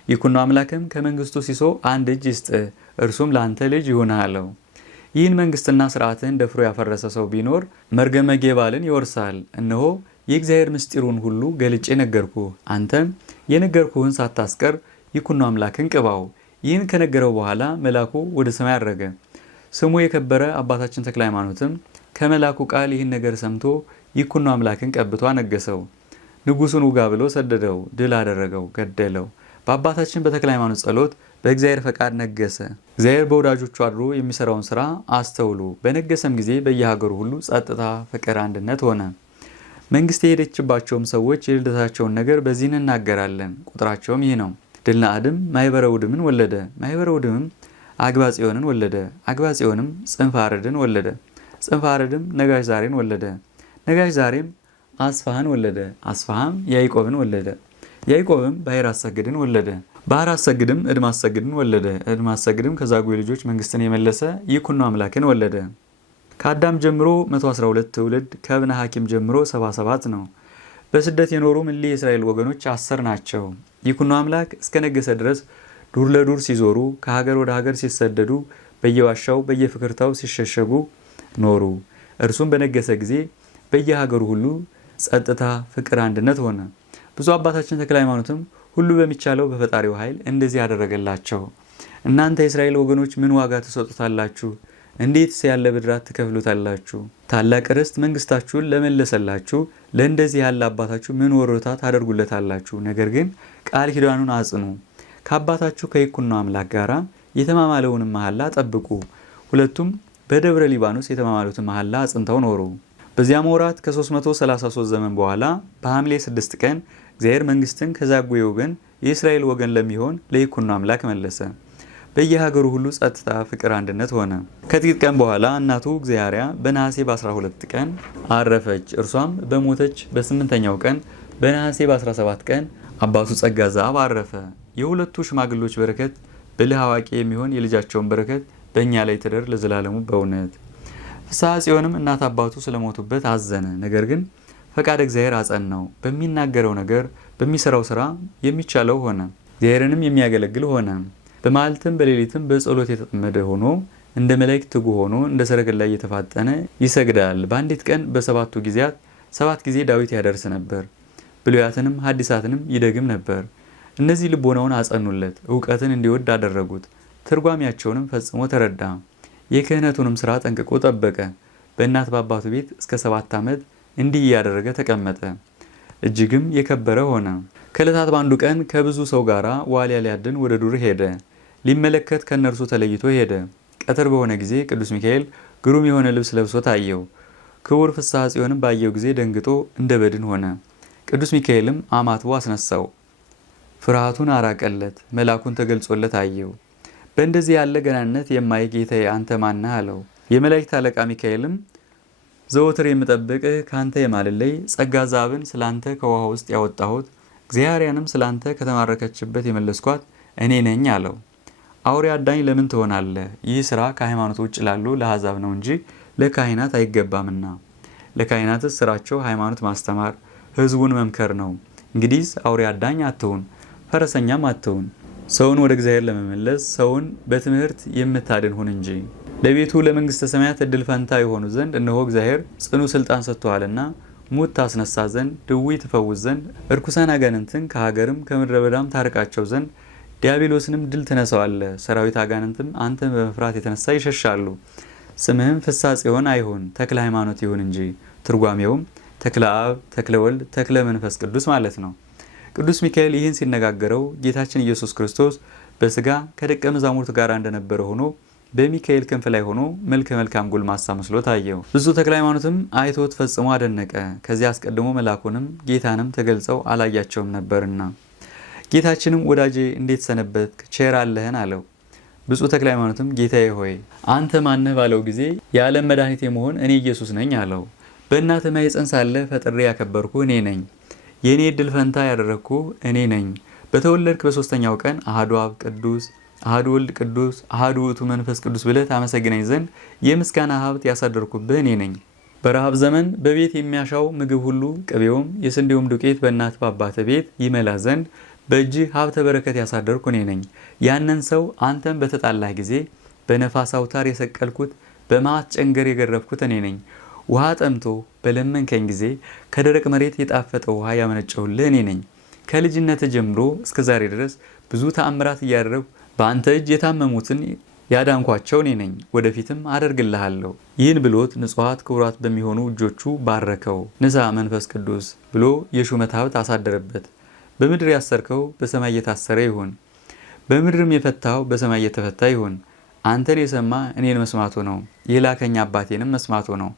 ይኩኖ አምላክም ከመንግስቱ ሲሶ አንድ እጅ ይስጥህ፣ እርሱም ለአንተ ልጅ ይሁንህ አለው። ይህን መንግስትና ስርዓትን ደፍሮ ያፈረሰ ሰው ቢኖር መርገመ ጌባልን ይወርሳል። እነሆ የእግዚአብሔር ምስጢሩን ሁሉ ገልጬ ነገርኩህ። አንተም የነገርኩህን ሳታስቀር ይኩኖ አምላክን ቅባው። ይህን ከነገረው በኋላ መልአኩ ወደ ሰማይ አረገ። ስሙ የከበረ አባታችን ተክለ ሃይማኖትም ከመልአኩ ቃል ይህን ነገር ሰምቶ ይኩኖ አምላክን ቀብቶ አነገሰው። ንጉሱን ውጋ ብሎ ሰደደው፣ ድል አደረገው፣ ገደለው። በአባታችን በተክለ ሃይማኖት ጸሎት በእግዚአብሔር ፈቃድ ነገሰ። እግዚአብሔር በወዳጆቹ አድሮ የሚሰራውን ስራ አስተውሉ። በነገሰም ጊዜ በየሀገሩ ሁሉ ጸጥታ፣ ፍቅር፣ አንድነት ሆነ። መንግስት የሄደችባቸውም ሰዎች የልደታቸውን ነገር በዚህ እንናገራለን። ቁጥራቸውም ይህ ነው። ድልናአድም ማኅበረ ውድምን ወለደ። ማኅበረ ውድምም አግባጽዮንን ወለደ። አግባጽዮንም ጽንፈ አረድን ወለደ። ጽንፈ አረድም ነጋሽ ዛሬን ወለደ። ነጋሽ ዛሬም አስፋህን ወለደ። አስፋህም ያዕቆብን ወለደ። ያዕቆብም ባሕር አሰግድን ወለደ። ባሕር አሰግድም ዕድመ አሰግድን ወለደ። ዕድመ አሰግድም ከዛጉዌ ልጆች መንግስትን የመለሰ ይኩኖ አምላክን ወለደ። ከአዳም ጀምሮ 112 ትውልድ ከእብነ ሐኪም ጀምሮ 77 ነው። በስደት የኖሩም እሊህ የእስራኤል ወገኖች 10 ናቸው። ይኩኖ አምላክ እስከ ነገሰ ድረስ ዱር ለዱር ሲዞሩ ከሀገር ወደ ሀገር ሲሰደዱ በየዋሻው በየፍክርታው ሲሸሸጉ ኖሩ። እርሱም በነገሰ ጊዜ በየሀገሩ ሁሉ ጸጥታ፣ ፍቅር፣ አንድነት ሆነ። ብፁዕ አባታችን ተክለ ሃይማኖትም ሁሉ በሚቻለው በፈጣሪው ኃይል እንደዚህ ያደረገላቸው። እናንተ የእስራኤል ወገኖች ምን ዋጋ ትሰጡታላችሁ? እንዴትስ ያለ ብድራት ትከፍሉታላችሁ? ታላቅ ርስት መንግስታችሁን ለመለሰላችሁ ለእንደዚህ ያለ አባታችሁ ምን ወሮታ ታደርጉለታላችሁ? ነገር ግን ቃል ኪዳኑን አጽኑ። ከአባታችሁ ከይኩኖ አምላክ ጋር የተማማለውንም መሐላ ጠብቁ። ሁለቱም በደብረ ሊባኖስ የተማማሉትን መሐላ አጽንተው ኖሩ። በዚያም ወራት ከ333 ዘመን በኋላ በሐምሌ 6 ቀን እግዚአብሔር መንግስትን ከዛጉዌ ወገን የእስራኤል ወገን ለሚሆን ለይኩኖ አምላክ መለሰ። በየሀገሩ ሁሉ ጸጥታ፣ ፍቅር፣ አንድነት ሆነ። ከጥቂት ቀን በኋላ እናቱ እግዚአርያ በነሐሴ በ12 ቀን አረፈች። እርሷም በሞተች በ8ኛው ቀን በነሐሴ በ17 ቀን አባቱ ጸጋ ዘአብ አረፈ። የሁለቱ ሽማግሎች በረከት ብልህ አዋቂ የሚሆን የልጃቸውን በረከት በእኛ ላይ ትደር ለዘላለሙ በእውነት። ፍስሐ ጽዮንም እናት አባቱ ስለሞቱበት አዘነ። ነገር ግን ፈቃድ እግዚአብሔር አጸናው። በሚናገረው ነገር በሚሰራው ስራ የሚቻለው ሆነ። እግዚአብሔርንም የሚያገለግል ሆነ። በመዓልትም በሌሊትም በጸሎት የተጠመደ ሆኖ እንደ መላእክት ትጉ ሆኖ እንደ ሰረገላ እየተፋጠነ ይሰግዳል። በአንዲት ቀን በሰባቱ ጊዜያት 7 ጊዜ ዳዊት ያደርስ ነበር። ብሉያትንም ሐዲሳትንም ይደግም ነበር። እነዚህ ልቦናውን አጸኑለት፣ እውቀትን እንዲወድ አደረጉት። ትርጓሜያቸውንም ፈጽሞ ተረዳ። የክህነቱንም ስራ ጠንቅቆ ጠበቀ። በእናት በአባቱ ቤት እስከ 7 ዓመት እንዲህ እያደረገ ተቀመጠ። እጅግም የከበረ ሆነ። ከዕለታት በአንዱ ቀን ከብዙ ሰው ጋር ዋሊያ ሊያድን ወደ ዱር ሄደ። ሊመለከት ከእነርሱ ተለይቶ ሄደ። ቀትር በሆነ ጊዜ ቅዱስ ሚካኤል ግሩም የሆነ ልብስ ለብሶ ታየው። ክቡር ፍስሐ ጽዮንም ባየው ጊዜ ደንግጦ እንደ በድን ሆነ። ቅዱስ ሚካኤልም አማትቦ አስነሳው፣ ፍርሃቱን አራቀለት። መልአኩን ተገልጾለት አየው። በእንደዚህ ያለ ገናነት የማይ ጌታዬ አንተ ማነህ አለው። የመላእክት አለቃ ሚካኤልም ዘወትር የምጠብቅህ ካንተ የማልለይ ጸጋ ዘአብን ስላንተ ከውሃ ውስጥ ያወጣሁት እግዚአብሔርንም ስላንተ ከተማረከችበት የመለስኳት እኔ ነኝ አለው። አውሬ አዳኝ ለምን ትሆናለህ? ይህ ስራ ከሃይማኖት ውጭ ላሉ ለአሕዛብ ነው እንጂ ለካህናት አይገባምና። ለካህናትስ ስራቸው ሃይማኖት ማስተማር፣ ህዝቡን መምከር ነው። እንግዲህ አውሬ አዳኝ አትሁን፣ ፈረሰኛም አትሁን። ሰውን ወደ እግዚአብሔር ለመመለስ ሰውን በትምህርት የምታድን ሁን እንጂ። ለቤቱ ለመንግስተ ሰማያት እድል ፈንታ የሆኑ ዘንድ እነሆ እግዚአብሔር ጽኑ ስልጣን ሰጥቶሃልና ሙት ታስነሳ ዘንድ፣ ድውይ ትፈውስ ዘንድ፣ እርኩሳን አጋንንትን ከሀገርም ከምድረ በዳም ታርቃቸው ዘንድ፣ ዲያብሎስንም ድል ትነሳዋለህ። ሰራዊት አጋንንትም አንተን በመፍራት የተነሳ ይሸሻሉ። ስምህም ፍስሐ ጽዮን አይሁን ተክለ ሃይማኖት ይሁን እንጂ። ትርጓሜውም ተክለ አብ፣ ተክለ ወልድ፣ ተክለ መንፈስ ቅዱስ ማለት ነው። ቅዱስ ሚካኤል ይህን ሲነጋገረው ጌታችን ኢየሱስ ክርስቶስ በስጋ ከደቀ መዛሙርት ጋር እንደነበረ ሆኖ በሚካኤል ክንፍ ላይ ሆኖ መልከ መልካም ጎልማሳ መስሎ ታየው። ብፁዕ ተክለ ሃይማኖትም አይቶት ፈጽሞ አደነቀ። ከዚያ አስቀድሞ መልአኩንም ጌታንም ተገልጸው አላያቸውም ነበርና። ጌታችንም ወዳጄ እንዴት ሰነበትክ? ቸር አለህን አለው። ብፁዕ ተክለ ሃይማኖትም ጌታዬ ሆይ አንተ ማነህ ባለው ጊዜ የዓለም መድኃኒት የመሆን እኔ ኢየሱስ ነኝ አለው። በእናትህ ማኅፀን ሳለህ ፈጥሬ ያከበርኩ እኔ ነኝ። የእኔ እድል ፈንታ ያደረግኩ እኔ ነኝ። በተወለድክ በ3ኛው ቀን አሐዱ አብ ቅዱስ፣ አሐዱ ወልድ ቅዱስ፣ አሐዱ ውእቱ መንፈስ ቅዱስ ብለህ ታመሰግነኝ ዘንድ የምስጋና ሀብት ያሳደርኩብህ እኔ ነኝ። በረሃብ ዘመን በቤት የሚያሻው ምግብ ሁሉ ቅቤውም የስንዴውም ዱቄት በእናት በአባተ ቤት ይመላ ዘንድ በእጅህ ሀብተ በረከት ያሳደርኩ እኔ ነኝ። ያንን ሰው አንተም በተጣላህ ጊዜ በነፋስ አውታር የሰቀልኩት በመዓት ጨንገር የገረፍኩት እኔ ነኝ። ውሃ ጠምቶ በለመንከኝ ጊዜ ከደረቅ መሬት የጣፈጠ ውሃ ያመነጨሁልህ እኔ ነኝ። ከልጅነት ጀምሮ እስከ ዛሬ ድረስ ብዙ ተአምራት እያደረግሁ በአንተ እጅ የታመሙትን ያዳንኳቸው እኔ ነኝ። ወደፊትም አደርግልሃለሁ። ይህን ብሎት ንጹሐት ክቡራት በሚሆኑ እጆቹ ባረከው። ንሳ መንፈስ ቅዱስ ብሎ የሹመት ሀብት አሳደረበት። በምድር ያሰርከው በሰማይ እየታሰረ ይሁን፣ በምድርም የፈታው በሰማይ እየተፈታ ይሁን። አንተን የሰማ እኔን መስማቱ ነው፣ የላከኝ አባቴንም መስማቱ ነው።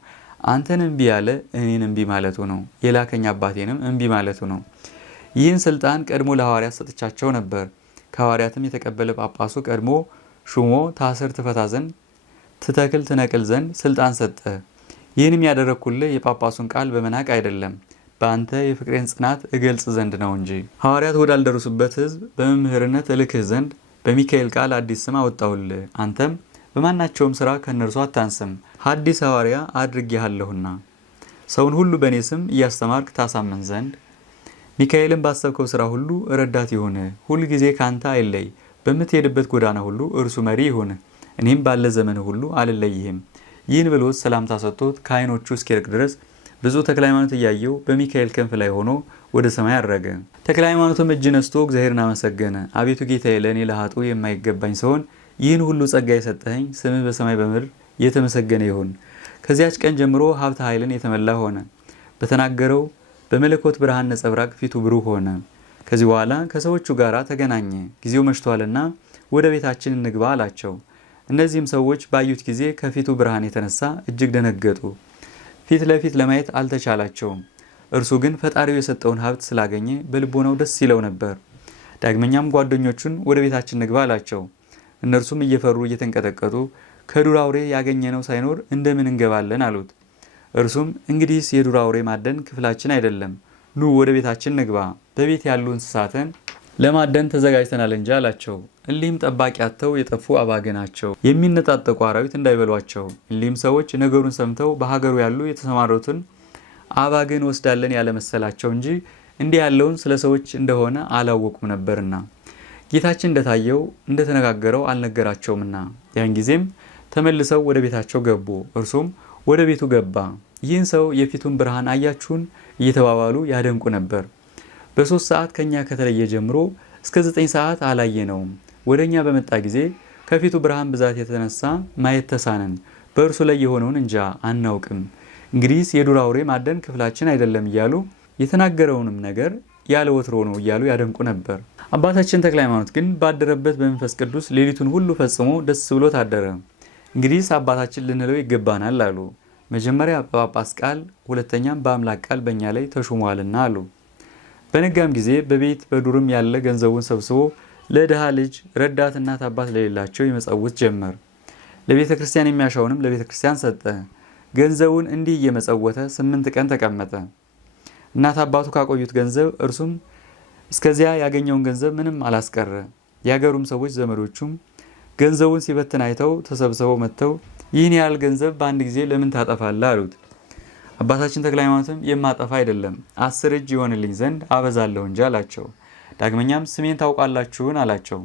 አንተን እምቢ ያለ እኔን እምቢ ማለቱ ነው፣ የላከኝ አባቴንም እምቢ ማለቱ ነው። ይህን ስልጣን ቀድሞ ለሐዋርያት ሰጥቻቸው ነበር። ከሐዋርያትም የተቀበለ ጳጳሱ ቀድሞ ሹሞ ታስር ትፈታ ዘንድ ትተክል ትነቅል ዘንድ ስልጣን ሰጠ። ይህንም ያደረግኩልህ የጳጳሱን ቃል በመናቅ አይደለም፣ በአንተ የፍቅሬን ጽናት እገልጽ ዘንድ ነው እንጂ። ሐዋርያት ወዳልደረሱበት ሕዝብ በመምህርነት እልክህ ዘንድ በሚካኤል ቃል አዲስ ስም አወጣሁልህ። አንተም በማናቸውም ሥራ ከእነርሱ አታንስም፣ ሐዲስ ሐዋርያ አድርጌሃለሁና ሰውን ሁሉ በእኔ ስም እያስተማርክ ታሳምን ዘንድ። ሚካኤልን ባሰብከው ሥራ ሁሉ ረዳት ይሁንህ፣ ሁል ጊዜ ካንተ አይለይ። በምትሄድበት ጎዳና ሁሉ እርሱ መሪ ይሁንህ። እኔም ባለ ዘመን ሁሉ አልለይህም። ይህን ብሎት ሰላምታ ሰጥቶት ከዓይኖቹ እስኪርቅ ድረስ ብፁዕ ተክለ ሃይማኖት እያየው በሚካኤል ክንፍ ላይ ሆኖ ወደ ሰማይ አረገ። ተክለ ሃይማኖትም እጅ ነስቶ እግዚአብሔርን አመሰገነ። አቤቱ ጌታዬ፣ ለእኔ ለኃጥእ የማይገባኝ ሰውን ይህን ሁሉ ጸጋ የሰጠኸኝ ስምህ በሰማይ በምድር የተመሰገነ ይሁን። ከዚያች ቀን ጀምሮ ሀብተ ኃይልን የተመላ ሆነ። በተናገረው በመለኮት ብርሃን ነጸብራቅ ፊቱ ብሩህ ሆነ። ከዚህ በኋላ ከሰዎቹ ጋር ተገናኘ። ጊዜው መሽቷልና ወደ ቤታችን እንግባ አላቸው። እነዚህም ሰዎች ባዩት ጊዜ ከፊቱ ብርሃን የተነሳ እጅግ ደነገጡ። ፊት ለፊት ለማየት አልተቻላቸውም። እርሱ ግን ፈጣሪው የሰጠውን ሀብት ስላገኘ በልቦናው ደስ ይለው ነበር። ዳግመኛም ጓደኞቹን ወደ ቤታችን እንግባ አላቸው። እነርሱም እየፈሩ እየተንቀጠቀጡ ከዱር አውሬ ያገኘነው ሳይኖር እንደምን እንገባለን አሉት። እርሱም እንግዲህስ የዱር አውሬ ማደን ክፍላችን አይደለም፣ ኑ ወደ ቤታችን ንግባ፣ በቤት ያሉ እንስሳትን ለማደን ተዘጋጅተናል እንጂ አላቸው። እሊህም ጠባቂ አጥተው የጠፉ አባግ ናቸው፣ የሚነጣጠቁ አራዊት እንዳይበሏቸው። እሊህም ሰዎች ነገሩን ሰምተው በሀገሩ ያሉ የተሰማሩትን አባግን ወስዳለን ያለመሰላቸው እንጂ እንዲህ ያለውን ስለ ሰዎች እንደሆነ አላወቁም ነበርና ጌታችን እንደታየው እንደተነጋገረው አልነገራቸውምና። ያን ጊዜም ተመልሰው ወደ ቤታቸው ገቡ። እርሱም ወደ ቤቱ ገባ። ይህን ሰው የፊቱን ብርሃን አያችሁን እየተባባሉ ያደንቁ ነበር። በ3 ሰዓት ከኛ ከተለየ ጀምሮ እስከ 9 ሰዓት አላየነውም። ወደ እኛ በመጣ ጊዜ ከፊቱ ብርሃን ብዛት የተነሳ ማየት ተሳነን። በእርሱ ላይ የሆነውን እንጃ አናውቅም። እንግዲህስ የዱር አውሬ ማደን ክፍላችን አይደለም እያሉ የተናገረውንም ነገር ያለ ወትሮ ነው እያሉ ያደንቁ ነበር። አባታችን ተክለ ሃይማኖት ግን ባደረበት በመንፈስ ቅዱስ ሌሊቱን ሁሉ ፈጽሞ ደስ ብሎት አደረ። እንግዲህስ አባታችን ልንለው ይገባናል አሉ። መጀመሪያ በጳጳስ ቃል፣ ሁለተኛም በአምላክ ቃል በእኛ ላይ ተሹሟልና አሉ። በነጋም ጊዜ በቤት በዱርም ያለ ገንዘቡን ሰብስቦ ለድሃ ልጅ ረዳት እናት አባት ለሌላቸው ይመጸውት ጀመር። ለቤተ ክርስቲያን የሚያሻውንም ለቤተ ክርስቲያን ሰጠ። ገንዘቡን እንዲህ እየመጸወተ 8 ቀን ተቀመጠ። እናት አባቱ ካቆዩት ገንዘብ እርሱም እስከዚያ ያገኘውን ገንዘብ ምንም አላስቀረ። የሀገሩም ሰዎች ዘመዶቹም ገንዘቡን ሲበትን አይተው ተሰብስበው መጥተው ይህን ያህል ገንዘብ በአንድ ጊዜ ለምን ታጠፋለህ አሉት። አባታችን ተክለ ሃይማኖትም የማጠፋ አይደለም 10 እጅ ይሆንልኝ ዘንድ አበዛለሁ እንጂ አላቸው። ዳግመኛም ስሜን ታውቃላችሁን አላቸው።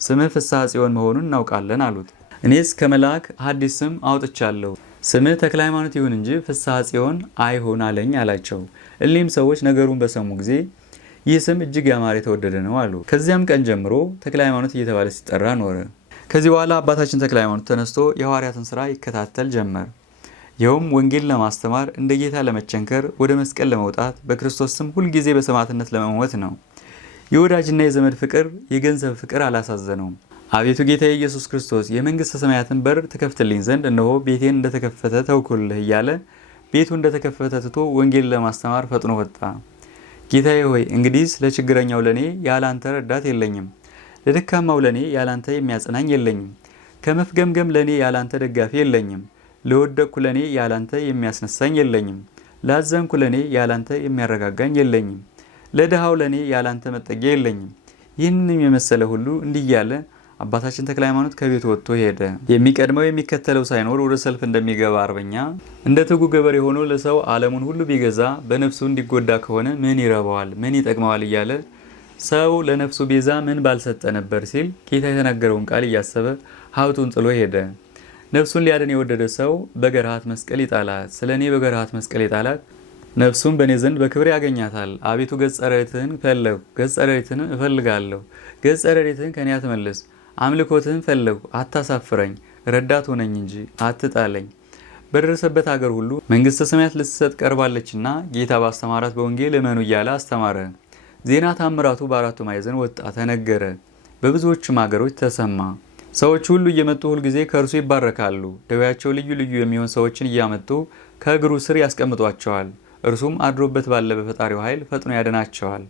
ስምህ ፍስሐ ጽዮን መሆኑን እናውቃለን አሉት። እኔስ ከመልአክ ሐዲስ ስም አውጥቻለሁ፣ ስምህ ተክለ ሃይማኖት ይሁን እንጂ ፍስሐ ጽዮን አይሁን አለኝ አላቸው። እሊህም ሰዎች ነገሩን በሰሙ ጊዜ ይህ ስም እጅግ ያማረ የተወደደ ነው አሉ። ከዚያም ቀን ጀምሮ ተክለ ሃይማኖት እየተባለ ሲጠራ ኖረ። ከዚህ በኋላ አባታችን ተክለ ሃይማኖት ተነስቶ የሐዋርያትን ሥራ ይከታተል ጀመር። ይኸውም ወንጌል ለማስተማር እንደ ጌታ ለመቸንከር ወደ መስቀል ለመውጣት በክርስቶስ ስም ሁልጊዜ በሰማዕትነት ለመሞት ነው። የወዳጅና የዘመድ ፍቅር የገንዘብ ፍቅር አላሳዘነውም። አቤቱ ጌታ ኢየሱስ ክርስቶስ የመንግሥተ ሰማያትን በር ትከፍትልኝ ዘንድ እነሆ ቤቴን እንደተከፈተ ተውኩልህ እያለ ቤቱ እንደተከፈተ ትቶ ወንጌል ለማስተማር ፈጥኖ ወጣ። ጌታዬ ሆይ እንግዲህስ ለችግረኛው ለኔ ያላንተ ረዳት የለኝም፣ ለደካማው ለኔ ያላንተ የሚያጽናኝ የለኝም፣ ከመፍገምገም ለኔ ያላንተ ደጋፊ የለኝም፣ ለወደቅኩ ለኔ ያላንተ የሚያስነሳኝ የለኝም፣ ላዘንኩ ለኔ ያላንተ የሚያረጋጋኝ የለኝም፣ ለድሃው ለኔ ያላንተ መጠጊያ የለኝም። ይህንንም የመሰለ ሁሉ እንዲህ እያለ አባታችን ተክለ ሃይማኖት ከቤቱ ወጥቶ ሄደ። የሚቀድመው የሚከተለው ሳይኖር ወደ ሰልፍ እንደሚገባ አርበኛ እንደ ትጉ ገበሬ ሆኖ ለሰው ዓለሙን ሁሉ ቢገዛ በነፍሱ እንዲጎዳ ከሆነ ምን ይረባዋል? ምን ይጠቅመዋል? እያለ ሰው ለነፍሱ ቤዛ ምን ባልሰጠ ነበር ሲል ጌታ የተናገረውን ቃል እያሰበ ሀብቱን ጥሎ ሄደ። ነፍሱን ሊያድን የወደደ ሰው በገርሃት መስቀል ይጣላት። ስለ እኔ በገርሃት መስቀል ይጣላት፣ ነፍሱን በእኔ ዘንድ በክብር ያገኛታል። አቤቱ ገጸ ረድኤትህን ፈለግሁ፣ ገጸ ረድኤትህን እፈልጋለሁ። ገጸ ረድኤትህን ከኔ አትመልስ። አምልኮትህን ፈለግሁ፣ አታሳፍረኝ። ረዳት ሆነኝ እንጂ አትጣለኝ። በደረሰበት ሀገር ሁሉ መንግሥተ ሰማያት ልትሰጥ ቀርባለችና ጌታ ባስተማራት በወንጌል እመኑ እያለ አስተማረ። ዜና ታምራቱ በአራቱ ማዕዘን ወጣ፣ ተነገረ፣ በብዙዎችም አገሮች ተሰማ። ሰዎች ሁሉ እየመጡ ሁልጊዜ ከእርሱ ይባረካሉ። ደዌያቸው ልዩ ልዩ የሚሆን ሰዎችን እያመጡ ከእግሩ ስር ያስቀምጧቸዋል። እርሱም አድሮበት ባለ በፈጣሪው ኃይል ፈጥኖ ያድናቸዋል።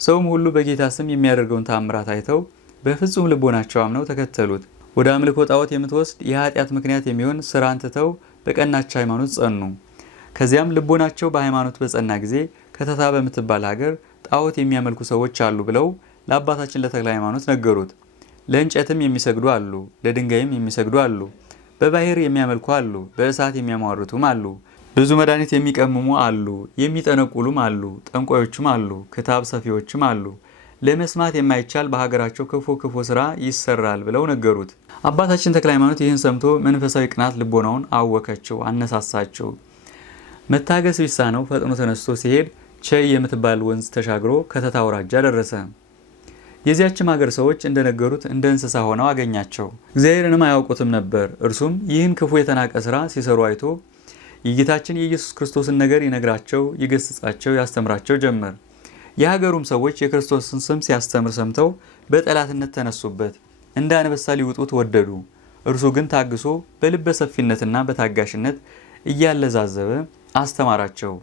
ሰውም ሁሉ በጌታ ስም የሚያደርገውን ታምራት አይተው በፍጹም ልቦናቸው አምነው ተከተሉት። ወደ አምልኮ ጣዖት የምትወስድ የኃጢአት ምክንያት የሚሆን ስራን ትተው በቀናች ሃይማኖት ጸኑ። ከዚያም ልቦናቸው በሃይማኖት በጸና ጊዜ ከተታ በምትባል ሀገር ጣዖት የሚያመልኩ ሰዎች አሉ ብለው ለአባታችን ለተክለ ሃይማኖት ነገሩት። ለእንጨትም የሚሰግዱ አሉ፣ ለድንጋይም የሚሰግዱ አሉ፣ በባህር የሚያመልኩ አሉ፣ በእሳት የሚያሟርቱም አሉ፣ ብዙ መድኃኒት የሚቀምሙ አሉ፣ የሚጠነቁሉም አሉ፣ ጠንቋዮችም አሉ፣ ክታብ ሰፊዎችም አሉ። ለመስማት የማይቻል በሀገራቸው ክፉ ስራ ይሰራል ብለው ነገሩት። አባታችን ተክለ ሃይማኖት ይህን ሰምቶ መንፈሳዊ ቅናት ልቦናውን አወከችው፣ አነሳሳቸው። መታገስ ቢሳነው ፈጥኖ ተነስቶ ሲሄድ ቸይ የምትባል ወንዝ ተሻግሮ ከተታ አውራጃ ደረሰ። የዚያችም ሀገር ሰዎች እንደነገሩት እንደ እንስሳ ሆነው አገኛቸው። እግዚአብሔርንም አያውቁትም ነበር። እርሱም ይህን ክፉ የተናቀ ስራ ሲሰሩ አይቶ የጌታችን የኢየሱስ ክርስቶስን ነገር ይነግራቸው፣ ይገስጻቸው፣ ያስተምራቸው ጀመር። የሀገሩም ሰዎች የክርስቶስን ስም ሲያስተምር ሰምተው በጠላትነት ተነሱበት፣ እንደ አንበሳ ሊውጡት ወደዱ። እርሱ ግን ታግሶ በልበ ሰፊነትና በታጋሽነት እያለዛዘበ አስተማራቸው።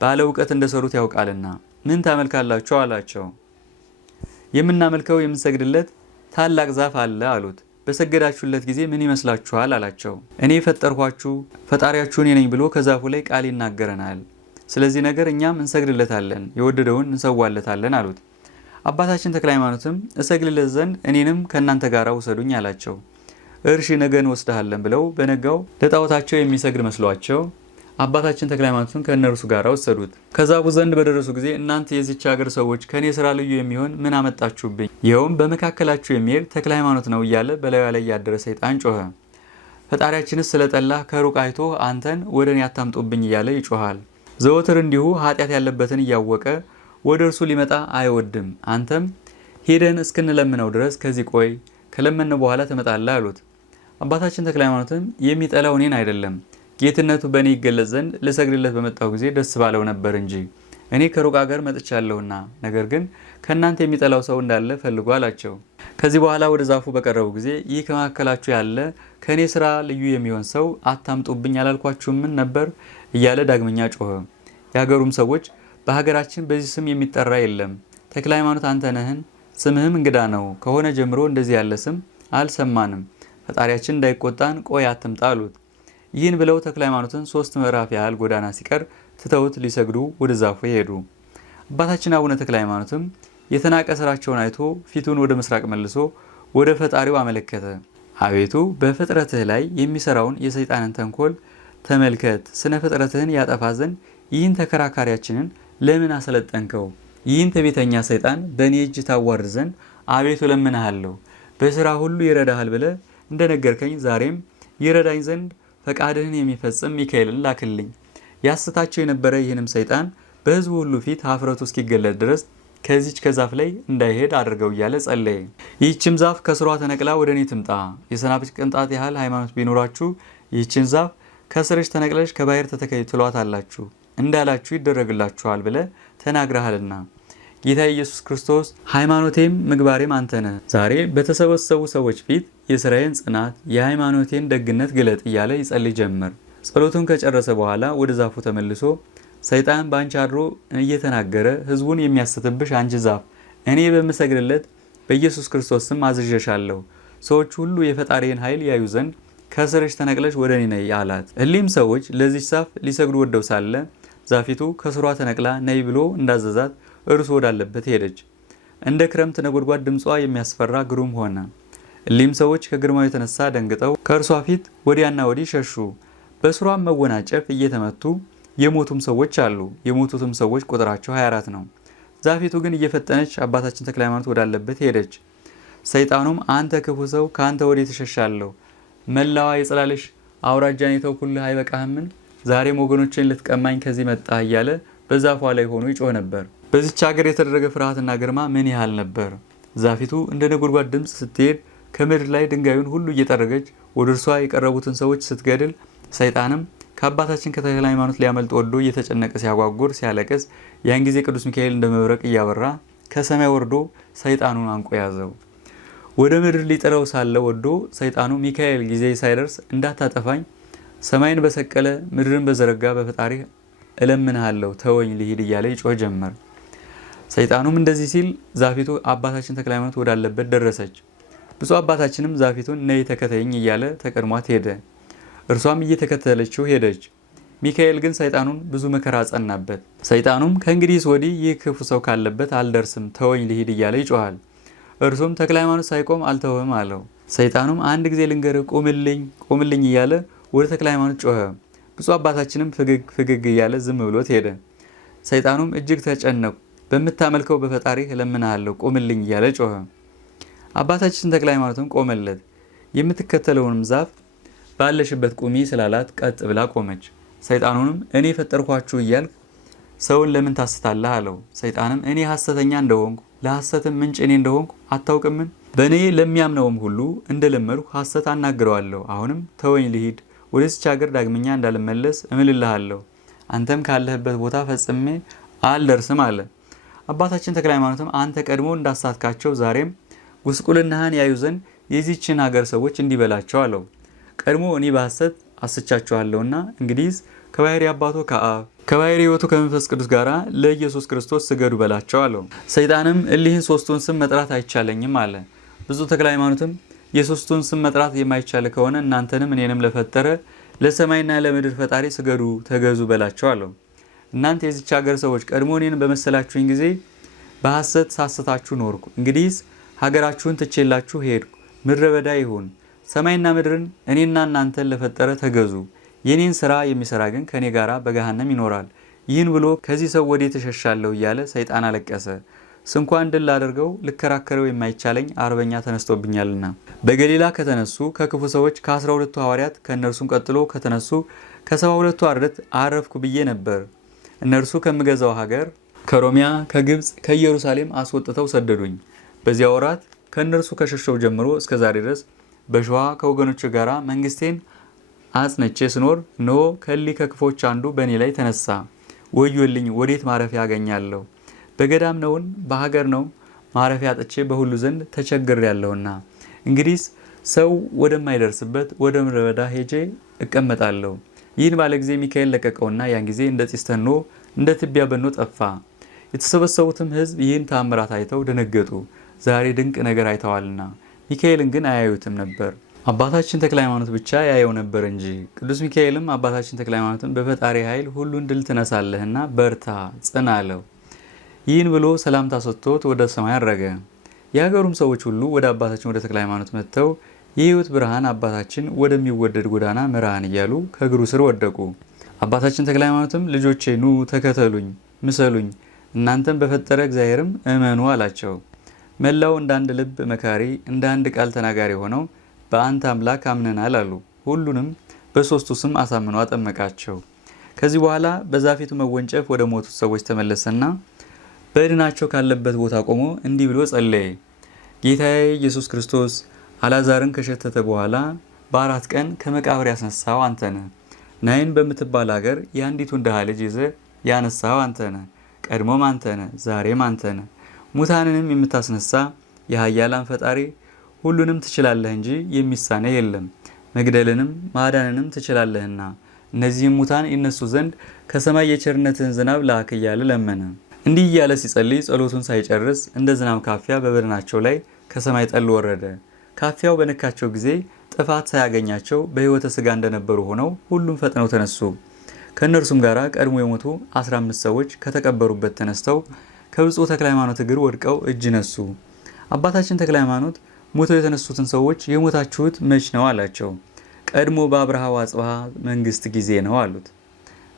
ባለ እውቀት እንደሰሩት ያውቃልና። ምን ታመልካላችሁ አላቸው። የምናመልከው የምንሰግድለት ታላቅ ዛፍ አለ አሉት። በሰገዳችሁለት ጊዜ ምን ይመስላችኋል አላቸው። እኔ የፈጠርኳችሁ ፈጣሪያችሁ እኔ ነኝ ብሎ ከዛፉ ላይ ቃል ይናገረናል። ስለዚህ ነገር እኛም እንሰግድለታለን፣ የወደደውን እንሰዋለታለን አሉት። አባታችን ተክለ ሃይማኖትም እሰግድለት ዘንድ እኔንም ከእናንተ ጋር ውሰዱኝ አላቸው። እርሺ ነገ እንወስድሃለን ብለው በነጋው ለጣዖታቸው የሚሰግድ መስሏቸው አባታችን ተክለ ሃይማኖትን ከእነርሱ ጋር ወሰዱት። ከዛፉ ዘንድ በደረሱ ጊዜ እናንተ የዚች ሀገር ሰዎች ከእኔ ስራ ልዩ የሚሆን ምን አመጣችሁብኝ? ይኸውም በመካከላችሁ የሚሄድ ተክለ ሃይማኖት ነው እያለ በላዩ ላይ ያደረ ሰይጣን ጮኸ። ፈጣሪያችንስ ስለጠላህ ከሩቅ አይቶ አንተን ወደ እኔ አታምጡብኝ እያለ ይጮሃል። ዘወትር እንዲሁ ኃጢአት ያለበትን እያወቀ ወደ እርሱ ሊመጣ አይወድም። አንተም ሄደን እስክንለምነው ድረስ ከዚህ ቆይ፣ ከለመነ በኋላ ትመጣለህ አሉት። አባታችን ተክለ ሃይማኖትም የሚጠላው እኔን አይደለም ጌትነቱ በእኔ ይገለጽ ዘንድ ልሰግድለት በመጣው ጊዜ ደስ ባለው ነበር እንጂ እኔ ከሩቅ አገር መጥቻለሁና፣ ነገር ግን ከእናንተ የሚጠላው ሰው እንዳለ ፈልጉ አላቸው። ከዚህ በኋላ ወደ ዛፉ በቀረቡ ጊዜ ይህ ከመካከላችሁ ያለ ከእኔ ስራ ልዩ የሚሆን ሰው አታምጡብኝ አላልኳችሁምን ነበር እያለ ዳግመኛ ጮኸ። የሀገሩም ሰዎች በሀገራችን በዚህ ስም የሚጠራ የለም፣ ተክለ ሃይማኖት አንተ ነህን? ስምህም እንግዳ ነው። ከሆነ ጀምሮ እንደዚህ ያለ ስም አልሰማንም። ፈጣሪያችን እንዳይቆጣን ቆይ አትምጣ አሉት። ይህን ብለው ተክለ ሃይማኖትን 3 ምዕራፍ ያህል ጎዳና ሲቀር ትተውት ሊሰግዱ ወደ ዛፉ ሄዱ። አባታችን አቡነ ተክለ ሃይማኖትም የተናቀ ስራቸውን አይቶ ፊቱን ወደ ምስራቅ መልሶ ወደ ፈጣሪው አመለከተ። አቤቱ በፍጥረትህ ላይ የሚሰራውን የሰይጣንን ተንኮል ተመልከት። ስነ ፍጥረትህን ያጠፋ ዘንድ ይህን ተከራካሪያችንን ለምን አሰለጠንከው? ይህን ትዕቢተኛ ሰይጣን በእኔ እጅ ታዋርድ ዘንድ አቤቱ ለምንሃለሁ። በስራ ሁሉ ይረዳሃል ብለህ እንደነገርከኝ ዛሬም ይረዳኝ ዘንድ ፈቃድህን የሚፈጽም ሚካኤልን ላክልኝ። ያስታቸው የነበረ ይህንም ሰይጣን በሕዝቡ ሁሉ ፊት ሀፍረቱ እስኪገለጥ ድረስ ከዚች ከዛፍ ላይ እንዳይሄድ አድርገው እያለ ጸለየ። ይህችም ዛፍ ከስሯ ተነቅላ ወደ እኔ ትምጣ። የሰናፍጭ ቅንጣት ያህል ሃይማኖት ቢኖራችሁ ይህችን ዛፍ ከስርሽ ተነቅለሽ ከባህር ተተከይ ትሏታላችሁ እንዳላችሁ ይደረግላችኋል ብለህ ተናግረሃልና። ጌታ ኢየሱስ ክርስቶስ ሃይማኖቴም ምግባሬም አንተ ነህ። ዛሬ በተሰበሰቡ ሰዎች ፊት የስራዬን ጽናት የሃይማኖቴን ደግነት ግለጥ እያለ ይጸልይ ጀመር። ጸሎቱን ከጨረሰ በኋላ ወደ ዛፉ ተመልሶ ሰይጣን በአንቺ አድሮ እየተናገረ ህዝቡን የሚያስትብሽ አንቺ ዛፍ እኔ በምሰግድለት በኢየሱስ ክርስቶስ ስም አዝዤሻለሁ። ሰዎች ሁሉ የፈጣሪን ኃይል ያዩ ዘንድ ከስርሽ ተነቅለሽ ወደ እኔ ነይ አላት። እሊም ሰዎች ለዚች ዛፍ ሊሰግዱ ወደው ሳለ ዛፊቱ ከስሯ ተነቅላ ነይ ብሎ እንዳዘዛት እርሱ ወዳለበት ሄደች። እንደ ክረምት ነጎድጓድ ድምጿ የሚያስፈራ ግሩም ሆነ። እሊም ሰዎች ከግርማው የተነሳ ደንግጠው ከእርሷ ፊት ወዲያና ወዲህ ሸሹ። በስሯም መወናጨፍ እየተመቱ የሞቱም ሰዎች አሉ። የሞቱትም ሰዎች ቁጥራቸው 24 ነው። ዛፊቱ ግን እየፈጠነች አባታችን ተክለ ሃይማኖት ወዳለበት ሄደች። ሰይጣኑም አንተ ክፉ ሰው ከአንተ ወዴት እሸሻለሁ? መላዋ የጽላልሽ አውራጃን የተውኩልህ አይበቃህምን? ዛሬም ወገኖችን ልትቀማኝ ከዚህ መጣ እያለ በዛፏ ላይ ሆኖ ይጮህ ነበር። በዚች ሀገር የተደረገ ፍርሃትና ግርማ ምን ያህል ነበር! ዛፊቱ እንደ ነጎድጓድ ድምፅ ስትሄድ ከምድር ላይ ድንጋዩን ሁሉ እየጠረገች ወደ እርሷ የቀረቡትን ሰዎች ስትገድል፣ ሰይጣንም ከአባታችን ከተክለ ሃይማኖት ሊያመልጥ ወዶ እየተጨነቀ ሲያጓጉር ሲያለቅስ፣ ያን ጊዜ ቅዱስ ሚካኤል እንደ መብረቅ እያበራ ከሰማይ ወርዶ ሰይጣኑን አንቆ ያዘው። ወደ ምድር ሊጥለው ሳለ ወዶ ሰይጣኑ ሚካኤል ጊዜ ሳይደርስ እንዳታጠፋኝ ሰማይን በሰቀለ ምድርን በዘረጋ በፈጣሪ እለምንሃለሁ ተወኝ ልሂድ እያለ ይጮህ ጀመር። ሰይጣኑም እንደዚህ ሲል ዛፊቱ አባታችን ተክለ ሃይማኖት ወዳለበት ደረሰች። ብፁዕ አባታችንም ዛፊቱን ነይ ተከተይኝ እያለ ተቀድሟት ሄደ። እርሷም እየተከተለችው ሄደች። ሚካኤል ግን ሰይጣኑን ብዙ መከራ አጸናበት። ሰይጣኑም ከእንግዲህስ ወዲህ ይህ ክፉ ሰው ካለበት አልደርስም ተወኝ ልሂድ እያለ ይጮሃል። እርሱም ተክለ ሃይማኖት ሳይቆም አልተውህም አለው። ሰይጣኑም አንድ ጊዜ ልንገርህ ቁምልኝ እያለ ወደ ተክለ ሃይማኖት ጮኸ። ብፁዕ አባታችንም ፍግግ እያለ ዝም ብሎት ሄደ። ሰይጣኑም እጅግ ተጨነቁ። በምታመልከው በፈጣሪ እለምንሃለሁ ቁምልኝ እያለ ጮኸ። አባታችን ተክለ ሃይማኖትም ቆመለት። የምትከተለውንም ዛፍ ባለሽበት ቁሚ ስላላት ቀጥ ብላ ቆመች። ሰይጣኑንም እኔ ፈጠርኳችሁ እያልክ ሰውን ለምን ታስታለህ አለው። ሰይጣንም እኔ ሐሰተኛ እንደሆንኩ ለሐሰትም ምንጭ እኔ እንደሆንኩ አታውቅምን? በእኔ ለሚያምነውም ሁሉ እንደለመድኩ ሐሰት አናግረዋለሁ። አሁንም ተወኝ ልሂድ፣ ወደዚች ሀገር ዳግመኛ እንዳልመለስ እምልልሃለሁ። አንተም ካለህበት ቦታ ፈጽሜ አልደርስም አለ። አባታችን ተክለ ሃይማኖትም አንተ ቀድሞ እንዳሳትካቸው ዛሬም ጉስቁልናህን ያዩ ዘንድ የዚችን ሀገር ሰዎች እንዲበላቸው አለው። ቀድሞ እኔ በሐሰት አስቻችኋለሁና እንግዲህስ ከባሕርይ አባቱ ከአብ ከባሕርይ ሕይወቱ ከመንፈስ ቅዱስ ጋር ለኢየሱስ ክርስቶስ ስገዱ በላቸው አለው። ሰይጣንም እሊህን ሶስቱን ስም መጥራት አይቻለኝም አለ። ብፁዕ ተክለ ሃይማኖትም የሶስቱን ስም መጥራት የማይቻል ከሆነ እናንተንም እኔንም ለፈጠረ ለሰማይና ለምድር ፈጣሪ ስገዱ ተገዙ በላቸው አለው። እናንተ የዚች ሀገር ሰዎች ቀድሞ እኔን በመሰላችሁኝ ጊዜ በሐሰት ሳስታችሁ ኖርኩ። እንግዲህስ ሀገራችሁን ትቼላችሁ ሄድኩ። ምድረ በዳ ይሁን። ሰማይና ምድርን እኔና እናንተን ለፈጠረ ተገዙ። የኔን ስራ የሚሰራ ግን ከኔ ጋራ በገሃነም ይኖራል። ይህን ብሎ ከዚህ ሰው ወዴት እሸሻለሁ እያለ ሰይጣን አለቀሰ። ስንኳን ድል ላደርገው ልከራከረው የማይቻለኝ አርበኛ ተነስቶብኛልና። በገሊላ ከተነሱ ከክፉ ሰዎች ከ12ቱ ሐዋርያት ከእነርሱም ቀጥሎ ከተነሱ ከ72ቱ አርድእት አረፍኩ ብዬ ነበር። እነርሱ ከምገዛው ሀገር ከሮሚያ፣ ከግብፅ፣ ከኢየሩሳሌም አስወጥተው ሰደዱኝ። በዚያ ወራት ከእነርሱ ከሸሸው ጀምሮ እስከ ዛሬ ድረስ በሸዋ ከወገኖች ጋር መንግስቴን አጽንቼ ስኖር እነሆ ከእሊህ ከክፎች አንዱ በእኔ ላይ ተነሳ። ወዮልኝ! ወዴት ማረፊያ አገኛለሁ? በገዳም ነውን? በሀገር ነው? ማረፊያ አጥቼ በሁሉ ዘንድ ተቸግሬያለሁና እንግዲህስ ሰው ወደማይደርስበት ወደ ምድረ በዳ ሄጄ እቀመጣለሁ። ይህን ባለ ጊዜ ሚካኤል ለቀቀውና ያን ጊዜ እንደ ጢስ ተኖ እንደ ትቢያ በኖ ጠፋ። የተሰበሰቡትም ሕዝብ ይህን ተአምራት አይተው ደነገጡ፣ ዛሬ ድንቅ ነገር አይተዋልና። ሚካኤልን ግን አያዩትም ነበር። አባታችን ተክለ ሃይማኖት ብቻ ያየው ነበር እንጂ። ቅዱስ ሚካኤልም አባታችን ተክለ ሃይማኖትን በፈጣሪ ኃይል ሁሉን ድል ትነሳለህና በርታ ጽና አለው። ይህን ብሎ ሰላምታ ሰጥቶት ወደ ሰማይ አረገ። የሀገሩም ሰዎች ሁሉ ወደ አባታችን ወደ ተክለ ሃይማኖት መጥተው የሕይወት ብርሃን አባታችን ወደሚወደድ ጎዳና ምራን እያሉ ከእግሩ ስር ወደቁ። አባታችን ተክለ ሃይማኖትም ልጆቼ ኑ ተከተሉኝ፣ ምሰሉኝ፣ እናንተም በፈጠረ እግዚአብሔርም እመኑ አላቸው። መላው እንደ አንድ ልብ መካሪ እንደ አንድ ቃል ተናጋሪ ሆነው በአንተ አምላክ አምነናል አሉ። ሁሉንም በሶስቱ ስም አሳምኖ አጠመቃቸው። ከዚህ በኋላ በዛፊቱ መወንጨፍ ወደ ሞቱት ሰዎች ተመለሰና በድናቸው ካለበት ቦታ ቆሞ እንዲህ ብሎ ጸለየ። ጌታዬ ኢየሱስ ክርስቶስ አልዓዛርን ከሸተተ በኋላ በ4 ቀን ከመቃብር ያስነሳው አንተ ነህ። ናይን በምትባል ሀገር የአንዲቱን ድሃ ልጅ ይዘህ ያነሳው አንተ ነህ። ቀድሞም አንተ ነህ፣ ዛሬም አንተ ነህ። ሙታንንም የምታስነሳ የኃያላን ፈጣሪ ሁሉንም ትችላለህ እንጂ የሚሳነህ የለም። መግደልንም ማዳንንም ትችላለህና እነዚህም ሙታን ይነሱ ዘንድ ከሰማይ የቸርነትህን ዝናብ ላክ እያለ ለመነ። እንዲህ እያለ ሲጸልይ ጸሎቱን ሳይጨርስ እንደ ዝናብ ካፊያ በበድናቸው ላይ ከሰማይ ጠል ወረደ። ካፊያው በነካቸው ጊዜ ጥፋት ሳያገኛቸው በሕይወተ ሥጋ እንደነበሩ ሆነው ሁሉም ፈጥነው ተነሱ። ከእነርሱም ጋር ቀድሞ የሞቱ 15 ሰዎች ከተቀበሩበት ተነስተው ከብፁዕ ተክለ ሃይማኖት እግር ወድቀው እጅ ነሱ። አባታችን ተክለ ሃይማኖት ሞተው የተነሱትን ሰዎች የሞታችሁት መች ነው አላቸው። ቀድሞ በአብርሃ ወአጽብሃ መንግስት ጊዜ ነው አሉት።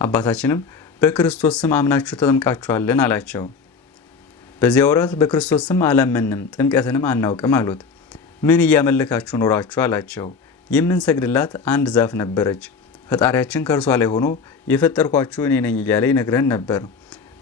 አባታችንም በክርስቶስ ስም አምናችሁ ተጠምቃችኋልን አላቸው። በዚያ ወራት በክርስቶስ ስም አላመንም ጥምቀትንም አናውቅም አሉት። ምን እያመለካችሁ ኖራችሁ አላቸው። የምንሰግድላት አንድ ዛፍ ነበረች። ፈጣሪያችን ከእርሷ ላይ ሆኖ የፈጠርኳችሁ እኔ ነኝ እያለ ይነግረን ነበር።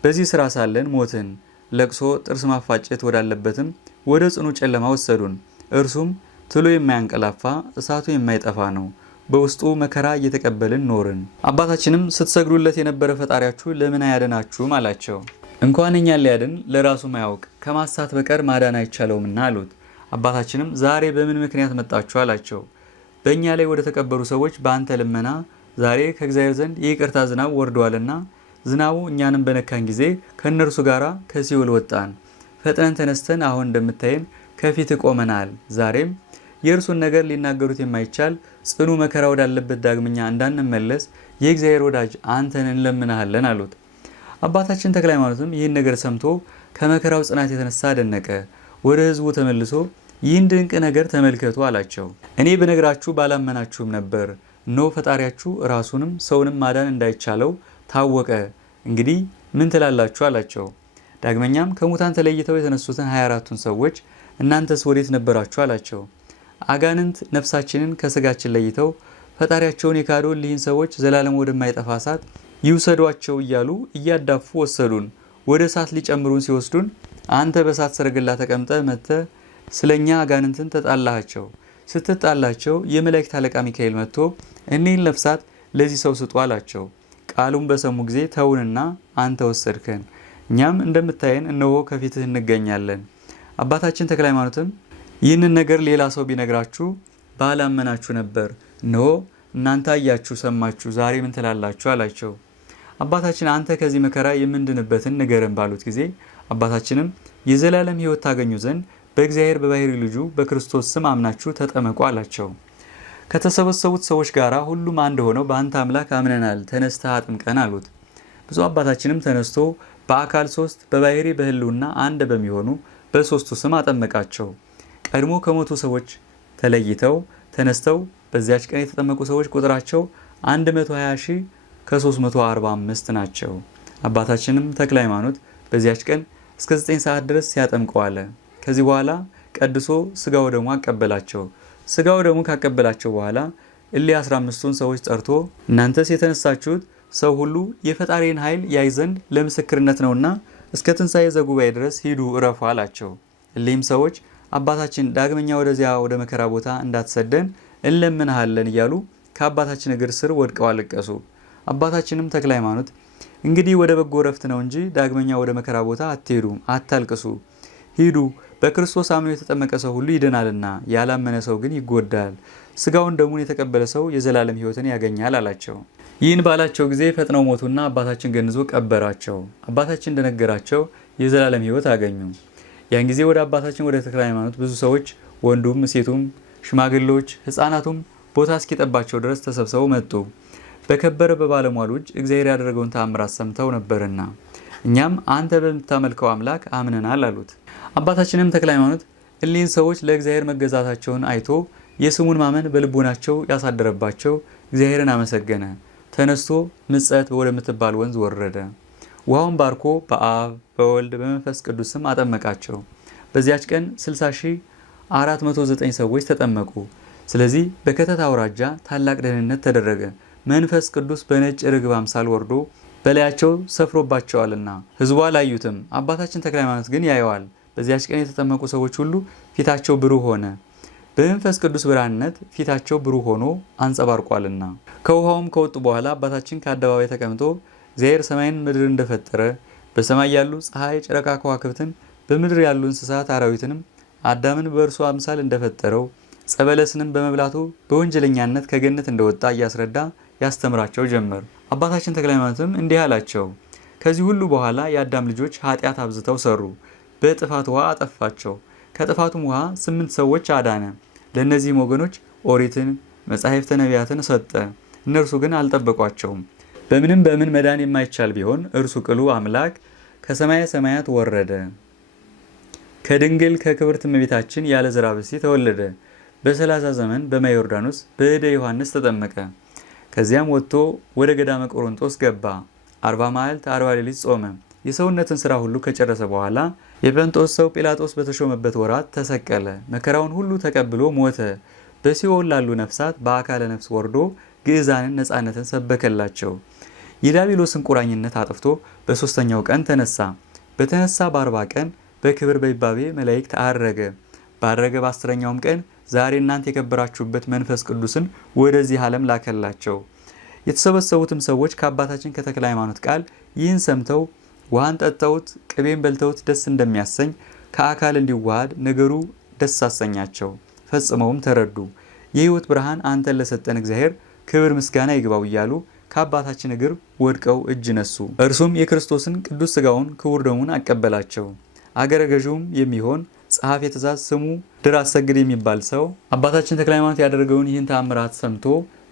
በዚህ ስራ ሳለን ሞትን። ለቅሶ ጥርስ ማፋጨት ወዳለበትም ወደ ጽኑ ጨለማ ወሰዱን። እርሱም ትሎ የማያንቀላፋ እሳቱ የማይጠፋ ነው። በውስጡ መከራ እየተቀበልን ኖርን። አባታችንም ስትሰግዱለት የነበረ ፈጣሪያችሁ ለምን አያደናችሁም አላቸው። እንኳን እኛን ሊያድን ለራሱም አያውቅ ከማሳት በቀር ማዳን አይቻለውምና አሉት። አባታችንም ዛሬ በምን ምክንያት መጣችሁ አላቸው። በእኛ ላይ ወደ ተቀበሉ ሰዎች በአንተ ልመና ዛሬ ከእግዚአብሔር ዘንድ የይቅርታ ዝናብ ወርዷልና ዝናቡ እኛንም በነካን ጊዜ ከእነርሱ ጋር ከሲኦል ወጣን። ፈጥነን ተነስተን አሁን እንደምታየን ከፊት ቆመናል። ዛሬም የእርሱን ነገር ሊናገሩት የማይቻል ጽኑ መከራ ወዳለበት ዳግመኛ እንዳንመለስ የእግዚአብሔር ወዳጅ አንተን እንለምናሃለን አሉት። አባታችን ተክለ ሃይማኖትም ይህን ነገር ሰምቶ ከመከራው ጽናት የተነሳ አደነቀ። ወደ ሕዝቡ ተመልሶ ይህን ድንቅ ነገር ተመልከቱ አላቸው። እኔ በነገራችሁ ባላመናችሁም ነበር። እነሆ ፈጣሪያችሁ ራሱንም ሰውንም ማዳን እንዳይቻለው ታወቀ። እንግዲህ ምን ትላላችሁ አላቸው። ዳግመኛም ከሙታን ተለይተው የተነሱትን 24ቱን ሰዎች እናንተስ ወዴት ነበራችሁ አላቸው። አጋንንት ነፍሳችንን ከስጋችን ለይተው ፈጣሪያቸውን የካዱ እሊህን ሰዎች ዘላለም ወደማይጠፋ እሳት ይውሰዷቸው እያሉ እያዳፉ ወሰዱን። ወደ እሳት ሊጨምሩን ሲወስዱን አንተ በእሳት ሰረገላ ተቀምጠ መጥተህ ስለኛ አጋንንትን ተጣላሃቸው። ስትጣላቸው የመላእክት አለቃ ሚካኤል መጥቶ እኒህን ነፍሳት ለዚህ ሰው ስጡ አላቸው። ቃሉን በሰሙ ጊዜ ተውንና አንተ ወሰድከን፣ እኛም እንደምታየን እነሆ ከፊትህ እንገኛለን። አባታችን ተክለ ሃይማኖትም ይህንን ነገር ሌላ ሰው ቢነግራችሁ ባላመናችሁ ነበር። እነሆ እናንተ አያችሁ፣ ሰማችሁ፣ ዛሬ ምን ትላላችሁ አላቸው። አባታችን አንተ ከዚህ መከራ የምንድንበትን ንገረን ባሉት ጊዜ አባታችንም የዘላለም ሕይወት ታገኙ ዘንድ በእግዚአብሔር በባሕርይ ልጁ በክርስቶስ ስም አምናችሁ ተጠመቁ አላቸው። ከተሰበሰቡት ሰዎች ጋር ሁሉም አንድ ሆነው በአንተ አምላክ አምነናል፣ ተነስተህ አጥምቀን አሉት። ብፁዕ አባታችንም ተነስቶ በአካል ሶስት በባሕርይ በሕልውና አንድ በሚሆኑ በሶስቱ ስም አጠመቃቸው። ቀድሞ ከሞቱ ሰዎች ተለይተው ተነስተው በዚያች ቀን የተጠመቁ ሰዎች ቁጥራቸው 120,000 ከ345 ናቸው። አባታችንም ተክለ ሃይማኖት በዚያች ቀን እስከ 9 ሰዓት ድረስ ሲያጠምቀው አለ። ከዚህ በኋላ ቀድሶ ስጋው ደሙ አቀበላቸው። ስጋው ደሙ ካቀበላቸው በኋላ እሊህ 15ቱን ሰዎች ጠርቶ እናንተስ የተነሳችሁት ሰው ሁሉ የፈጣሪን ኃይል ያይ ዘንድ ለምስክርነት ነውና እስከ ትንሣኤ ዘጉባኤ ድረስ ሂዱ እረፉ አላቸው። እሊህም ሰዎች አባታችን ዳግመኛ ወደዚያ ወደ መከራ ቦታ እንዳትሰደን እንለምንሃለን እያሉ ከአባታችን እግር ስር ወድቀው አለቀሱ። አባታችንም ተክለ ሃይማኖት እንግዲህ ወደ በጎ ረፍት ነው እንጂ ዳግመኛ ወደ መከራ ቦታ አትሄዱም፣ አታልቅሱ፣ ሂዱ። በክርስቶስ አምኖ የተጠመቀ ሰው ሁሉ ይድናልና ያላመነ ሰው ግን ይጎዳል። ስጋውን ደሙን የተቀበለ ሰው የዘላለም ሕይወትን ያገኛል አላቸው። ይህን ባላቸው ጊዜ ፈጥነው ሞቱና አባታችን ገንዞ ቀበራቸው። አባታችን እንደነገራቸው የዘላለም ሕይወት አገኙ። ያን ጊዜ ወደ አባታችን ወደ ተክለ ሃይማኖት ብዙ ሰዎች ወንዱም ሴቱም ሽማግሌዎች ሕፃናቱም ቦታ እስኪጠባቸው ድረስ ተሰብስበው መጡ። በከበረ በባለሟሉ እጅ እግዚአብሔር ያደረገውን ተአምራት ሰምተው ነበርና እኛም አንተ በምታመልከው አምላክ አምነናል አሉት። አባታችንም ተክለ ሃይማኖት እሊህን ሰዎች ለእግዚአብሔር መገዛታቸውን አይቶ የስሙን ማመን በልቦናቸው ያሳደረባቸው እግዚአብሔርን አመሰገነ። ተነስቶ ምጸት ወደምትባል ወንዝ ወረደ። ውሃውን ባርኮ በአብ በወልድ በመንፈስ ቅዱስ ስም አጠመቃቸው። በዚያች ቀን 60,409 ሰዎች ተጠመቁ። ስለዚህ በከተት አውራጃ ታላቅ ደህንነት ተደረገ። መንፈስ ቅዱስ በነጭ ርግብ አምሳል ወርዶ በላያቸው ሰፍሮባቸዋልና ሕዝቡ አላዩትም። አባታችን ተክለ ሃይማኖት ግን ያየዋል። በዚያች ቀን የተጠመቁ ሰዎች ሁሉ ፊታቸው ብሩህ ሆነ። በመንፈስ ቅዱስ ብርሃንነት ፊታቸው ብሩህ ሆኖ አንጸባርቋልና። ከውሃውም ከወጡ በኋላ አባታችን ከአደባባይ ተቀምጦ እግዚአብሔር ሰማይን ምድር እንደፈጠረ በሰማይ ያሉ ፀሐይ፣ ጨረቃ፣ ከዋክብትን በምድር ያሉ እንስሳት አራዊትንም አዳምን በእርሱ አምሳል እንደፈጠረው ጸበለስንም በመብላቱ በወንጀለኛነት ከገነት እንደወጣ እያስረዳ ያስተምራቸው ጀመር። አባታችን ተክለ ሃይማኖትም እንዲህ አላቸው። ከዚህ ሁሉ በኋላ የአዳም ልጆች ኃጢአት አብዝተው ሰሩ። በጥፋት ውሃ አጠፋቸው። ከጥፋቱም ውሃ 8 ሰዎች አዳነ። ለእነዚህም ወገኖች ኦሪትን፣ መጻሕፍተ ነቢያትን ሰጠ። እነርሱ ግን አልጠበቋቸውም። በምን መዳን የማይቻል ቢሆን እርሱ ቅሉ አምላክ ከሰማየ ሰማያት ወረደ። ከድንግል ከክብርት እመቤታችን ያለ ዘራ ብእሲ ተወለደ። በ30 ዘመን በማየ ዮርዳኖስ በእደ ዮሐንስ ተጠመቀ። ከዚያም ወጥቶ ወደ ገዳመ ቆሮንጦስ ገባ። 40 መዓልት 40 ሌሊት ጾመ። የሰውነትን ሥራ ሁሉ ከጨረሰ በኋላ የጴንጦስ ሰው ጲላጦስ በተሾመበት ወራት ተሰቀለ። መከራውን ሁሉ ተቀብሎ ሞተ። በሲኦል ላሉ ነፍሳት በአካለ ነፍስ ወርዶ ግዕዛንን ነፃነትን ሰበከላቸው። የዲያብሎስን ቁራኝነት አጥፍቶ በ3ኛው ቀን ተነሳ። በተነሳ በ40 ቀን በክብር በይባቤ መላእክት አረገ። ባረገ በ10ኛውም ቀን ዛሬ እናንተ የከበራችሁበት መንፈስ ቅዱስን ወደዚህ ዓለም ላከላቸው። የተሰበሰቡትም ሰዎች ከአባታችን ከተክለ ሃይማኖት ቃል ይህን ሰምተው ውሃን ጠጥተውት ቅቤን በልተውት ደስ እንደሚያሰኝ ከአካል እንዲዋሃድ ነገሩ ደስ አሰኛቸው። ፈጽመውም ተረዱ። የሕይወት ብርሃን አንተን ለሰጠን እግዚአብሔር ክብር ምስጋና ይግባው እያሉ ከአባታችን እግር ወድቀው እጅ ነሱ። እርሱም የክርስቶስን ቅዱስ ሥጋውን ክቡር ደሙን አቀበላቸው። አገረ ገዥውም የሚሆን ጸሐፌ ትእዛዝ ስሙ ድር አሰግድ የሚባል ሰው አባታችን ተክለ ሃይማኖት ያደረገውን ይህን ተአምራት ሰምቶ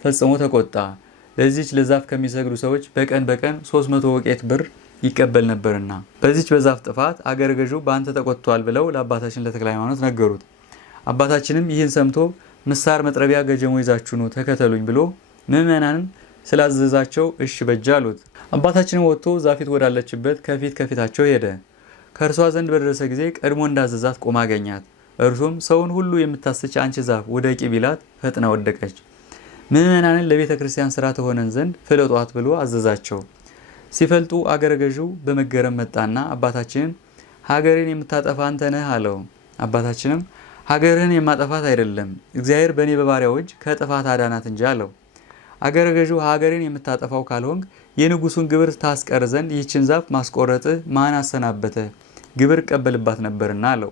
ፈጽሞ ተቆጣ። ለዚች ለዛፍ ከሚሰግዱ ሰዎች በቀን 300 ወቄት ብር ይቀበል ነበርና በዚች በዛፍ ጥፋት አገረ ገዢው በአንተ ተቆጥቷል ብለው ለአባታችን ለተክለ ሃይማኖት ነገሩት። አባታችንም ይህን ሰምቶ ምሳር መጥረቢያ ገጀሞ ይዛችሁ ኑ ተከተሉኝ ብሎ ምዕመናንን ስላዘዛቸው እሺ በጃ አሉት። አባታችንም ወጥቶ ዛፊት ወዳለችበት ከፊታቸው ሄደ። ከእርሷ ዘንድ በደረሰ ጊዜ ቀድሞ እንዳዘዛት ቆማ አገኛት። እርሱም ሰውን ሁሉ የምታስች አንቺ ዛፍ ውደቂ ቢላት ፈጥና ወደቀች። ምዕመናንን ለቤተ ክርስቲያን ስራ ተሆነን ዘንድ ፍለጧት ብሎ አዘዛቸው። ሲፈልጡ አገረ ገዢው በመገረም መጣና አባታችንን ሀገሬን የምታጠፋ አንተ ነህ አለው። አባታችንም ሀገርህን የማጠፋት አይደለም፣ እግዚአብሔር በእኔ በባሪያው እጅ ከጥፋት አዳናት እንጂ አለው። አገረ ገዢው ሀገሬን የምታጠፋው ካልሆንክ የንጉሱን ግብር ታስቀር ዘንድ ይህችን ዛፍ ማስቆረጥህ ማን አሰናበተ? ግብር እቀበልባት ነበርና አለው።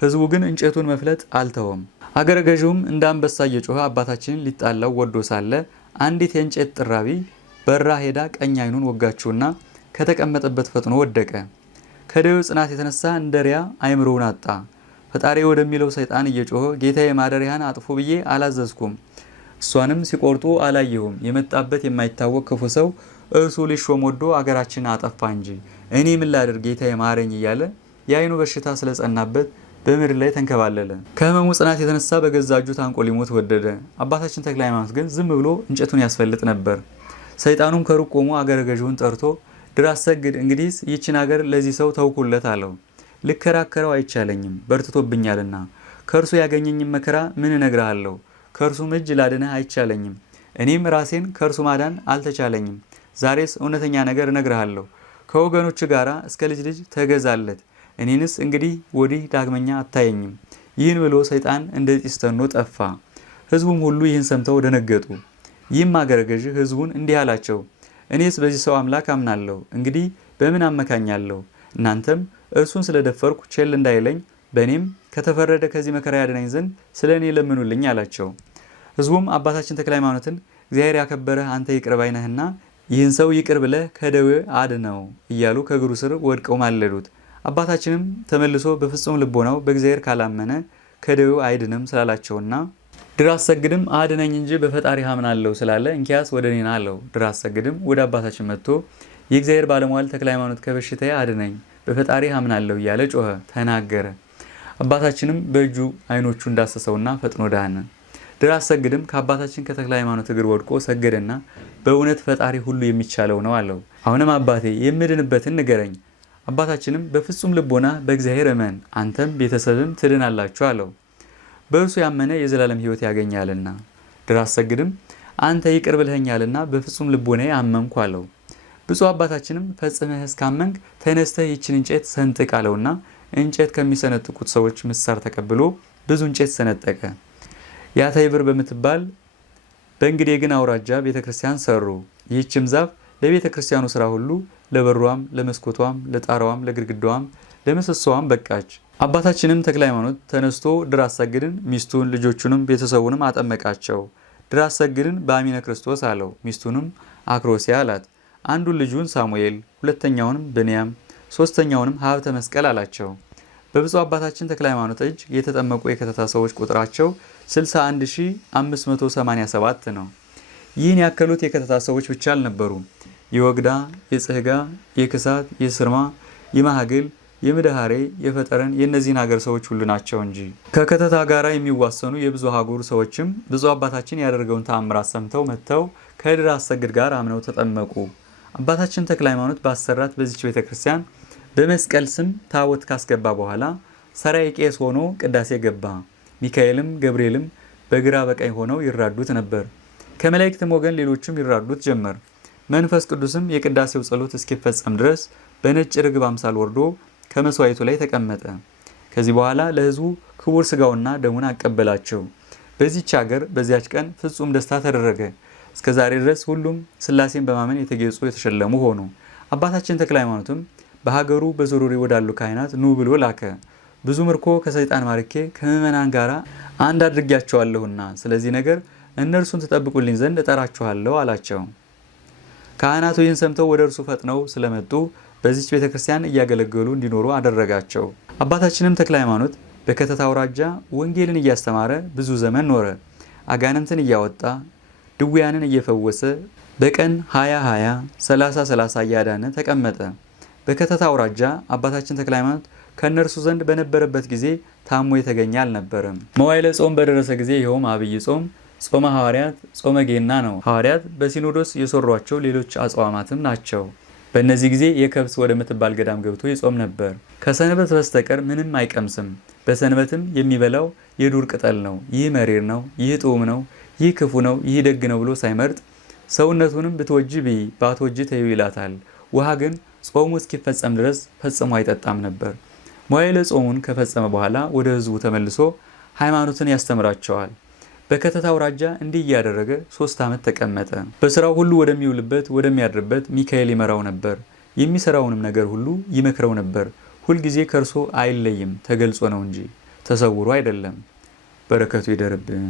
ህዝቡ ግን እንጨቱን መፍለጥ አልተወም። አገረ ገዢውም እንደ አንበሳ እየጮኸ አባታችንን ሊጣላው ወዶ ሳለ አንዲት የእንጨት ጥራቢ በራ ሄዳ ቀኝ አይኑን ወጋችውና ከተቀመጠበት ፈጥኖ ወደቀ። ከደዌው ጽናት የተነሳ እንደ ሪያ አይምሮውን አጣ። ፈጣሪ ወደሚለው ሰይጣን እየጮኸ ጌታዬ ማደሪያን አጥፉ ብዬ አላዘዝኩም፣ እሷንም ሲቆርጡ አላየሁም። የመጣበት የማይታወቅ ክፉ ሰው እርሱ ሊሾም ወዶ አገራችንን አጠፋ እንጂ እኔ ምን ላድርግ ጌታዬ ማረኝ እያለ የአይኑ በሽታ ስለጸናበት በምድር ላይ ተንከባለለ። ከህመሙ ጽናት የተነሳ በገዛ እጁ ታንቆ ሊሞት ወደደ። አባታችን ተክለ ሃይማኖት ግን ዝም ብሎ እንጨቱን ያስፈልጥ ነበር። ሰይጣኑም ከሩቅ ቆሞ አገረ ገዢውን ጠርቶ ድር አሰግድ፣ እንግዲህስ ይህችን አገር ለዚህ ሰው ተውኩለት አለው። ልከራከረው አይቻለኝም፣ በርትቶብኛልና ከእርሱ ያገኘኝም መከራ ምን እነግርሃለሁ? ከእርሱም እጅ ላድነህ አይቻለኝም፣ እኔም ራሴን ከእርሱ ማዳን አልተቻለኝም። ዛሬስ እውነተኛ ነገር እነግርሃለሁ፣ ከወገኖች ጋር እስከ ልጅ ልጅ ተገዛለት፣ እኔንስ እንግዲህ ወዲህ ዳግመኛ አታየኝም። ይህን ብሎ ሰይጣን እንደ ጢስ ተኖ ጠፋ። ህዝቡም ሁሉ ይህን ሰምተው ደነገጡ። ይህም አገረ ገዢ ህዝቡን እንዲህ አላቸው፣ እኔስ በዚህ ሰው አምላክ አምናለሁ፣ እንግዲህ በምን አመካኛለሁ? እናንተም እርሱን ስለደፈርኩ ቸል እንዳይለኝ በእኔም ከተፈረደ ከዚህ መከራ ያድነኝ ዘንድ ስለ እኔ ለምኑልኝ አላቸው። ህዝቡም አባታችን ተክለ ሃይማኖትን እግዚአብሔር ያከበረህ አንተ ይቅር ባይ ነህና ይህን ሰው ይቅር ብለህ ከደዌ አድነው እያሉ ከእግሩ ስር ወድቀው ማለዱት። አባታችንም ተመልሶ በፍጹም ልቦናው በእግዚአብሔር ካላመነ ከደዌው አይድንም ስላላቸውና ድር አሰግድም አድነኝ እንጂ በፈጣሪ አምናለሁ ስላለ እንኪያስ ወደ እኔ ና አለው። ድር አሰግድም ወደ አባታችን መጥቶ የእግዚአብሔር ባለሟል ተክለ ሃይማኖት ከበሽታዬ አድነኝ በፈጣሪ አምናለሁ እያለ ጮኸ፣ ተናገረ። አባታችንም በእጁ አይኖቹ እንዳሰሰውና ፈጥኖ ዳነ። ድር አሰግድም ከአባታችን ከተክለ ሃይማኖት እግር ወድቆ ሰገደና በእውነት ፈጣሪ ሁሉ የሚቻለው ነው አለው። አሁንም አባቴ የምድንበትን ንገረኝ። አባታችንም በፍጹም ልቦና በእግዚአብሔር እመን፣ አንተም ቤተሰብም ትድናላችሁ አለው። በእርሱ ያመነ የዘላለም ሕይወት ያገኛልና። ድር አሰግድም አንተ ይቅር ብለኸኛልና በፍጹም ልቦናዬ አመንኩ አለው። ብፁዕ አባታችንም ፈጽመህ እስካመንክ ተነስተህ ይችን እንጨት ሰንጥቅ አለውና እንጨት ከሚሰነጥቁት ሰዎች ምሳር ተቀብሎ ብዙ እንጨት ሰነጠቀ። ያተይብር በምትባል በእንግዲህ ግን አውራጃ ቤተክርስቲያን ሰሩ። ይህችም ዛፍ ለቤተ ክርስቲያኑ ስራ ሁሉ ለበሯም፣ ለመስኮቷም፣ ለጣራዋም፣ ለግድግዳዋም፣ ለምሰሶዋም በቃች። አባታችንም ተክለ ሃይማኖት ተነስቶ ድር አሰግድን ሚስቱን፣ ልጆቹንም ቤተሰቡንም አጠመቃቸው። ድር አሰግድን በአሚነ ክርስቶስ አለው። ሚስቱንም አክሮሲያ አላት። አንዱን ልጁን ሳሙኤል፣ ሁለተኛውንም ብንያም፣ ሶስተኛውንም ሀብተ መስቀል አላቸው። በብፁዕ አባታችን ተክለ ሃይማኖት እጅ የተጠመቁ የከተታ ሰዎች ቁጥራቸው 61587 ነው። ይህን ያከሉት የከተታ ሰዎች ብቻ አልነበሩም። የወግዳ፣ የጽህጋ፣ የክሳት፣ የስርማ፣ የማህግል፣ የምድሃሬ፣ የፈጠረን የእነዚህን ሀገር ሰዎች ሁሉ ናቸው እንጂ። ከከተታ ጋር የሚዋሰኑ የብዙ ሀገር ሰዎችም ብፁዕ አባታችን ያደረገውን ተአምራት ሰምተው መጥተው ከድር አሰግድ ጋር አምነው ተጠመቁ። አባታችን ተክለ ሃይማኖት ባሰራት በዚች ቤተክርስቲያን በመስቀል ስም ታቦት ካስገባ በኋላ ሰራይ ቄስ ሆኖ ቅዳሴ ገባ። ሚካኤልም ገብርኤልም በግራ በቀኝ ሆነው ይራዱት ነበር። ከመላእክትም ወገን ሌሎችም ይራዱት ጀመር። መንፈስ ቅዱስም የቅዳሴው ጸሎት እስኪፈጸም ድረስ በነጭ ርግብ አምሳል ወርዶ ከመስዋዕቱ ላይ ተቀመጠ። ከዚህ በኋላ ለሕዝቡ ክቡር ስጋውና ደሙን አቀበላቸው። በዚህች ሀገር በዚያች ቀን ፍጹም ደስታ ተደረገ። እስከ ዛሬ ድረስ ሁሉም ሥላሴን በማመን የተጌጹ የተሸለሙ ሆኑ። አባታችን ተክለ ሃይማኖትም በሀገሩ በዞሮሬ ወዳሉ ካህናት ኑ ብሎ ላከ። ብዙ ምርኮ ከሰይጣን ማርኬ ከምዕመናን ጋር አንድ አድርጊያቸዋለሁና ስለዚህ ነገር እነርሱን ትጠብቁልኝ ዘንድ እጠራችኋለሁ አላቸው። ካህናቱ ይህን ሰምተው ወደ እርሱ ፈጥነው ስለመጡ በዚች ቤተክርስቲያን እያገለገሉ እንዲኖሩ አደረጋቸው። አባታችንም ተክለ ሃይማኖት በከተታ አውራጃ ወንጌልን እያስተማረ ብዙ ዘመን ኖረ። አጋንንትን እያወጣ ድውያንን እየፈወሰ በቀን 20 30 እያዳነ ተቀመጠ። በከተታ አውራጃ አባታችን ተክለ ሃይማኖት ከእነርሱ ዘንድ በነበረበት ጊዜ ታሞ የተገኘ አልነበረም። መዋዕለ ጾም በደረሰ ጊዜ ይኸውም አብይ ጾም፣ ጾመ ሐዋርያት፣ ጾመ ጌና ነው። ሐዋርያት በሲኖዶስ የሰሯቸው ሌሎች አጽዋማትም ናቸው። በእነዚህ ጊዜ የከብስ ወደምትባል ገዳም ገብቶ ይጾም ነበር። ከሰንበት በስተቀር ምንም አይቀምስም። በሰንበትም የሚበላው የዱር ቅጠል ነው። ይህ መሪር ነው፣ ይህ ጡም ነው፣ ይህ ክፉ ነው፣ ይህ ደግ ነው ብሎ ሳይመርጥ ሰውነቱንም ብትወጂ ብይ ባትወጂ ተይው ይላታል። ውሃ ግን ጾሙ እስኪፈጸም ድረስ ፈጽሞ አይጠጣም ነበር። መዋዕለ ጾሙን ከፈጸመ በኋላ ወደ ሕዝቡ ተመልሶ ሃይማኖትን ያስተምራቸዋል። በከተታ አውራጃ እንዲህ እያደረገ 3 ዓመት ተቀመጠ። በስራው ሁሉ ወደሚውልበት ወደሚያድርበት ሚካኤል ይመራው ነበር። የሚሰራውንም ነገር ሁሉ ይመክረው ነበር። ሁልጊዜ ከእርሱ አይለይም፣ ተገልጾ ነው እንጂ ተሰውሮ አይደለም። በረከቱ ይደርብን።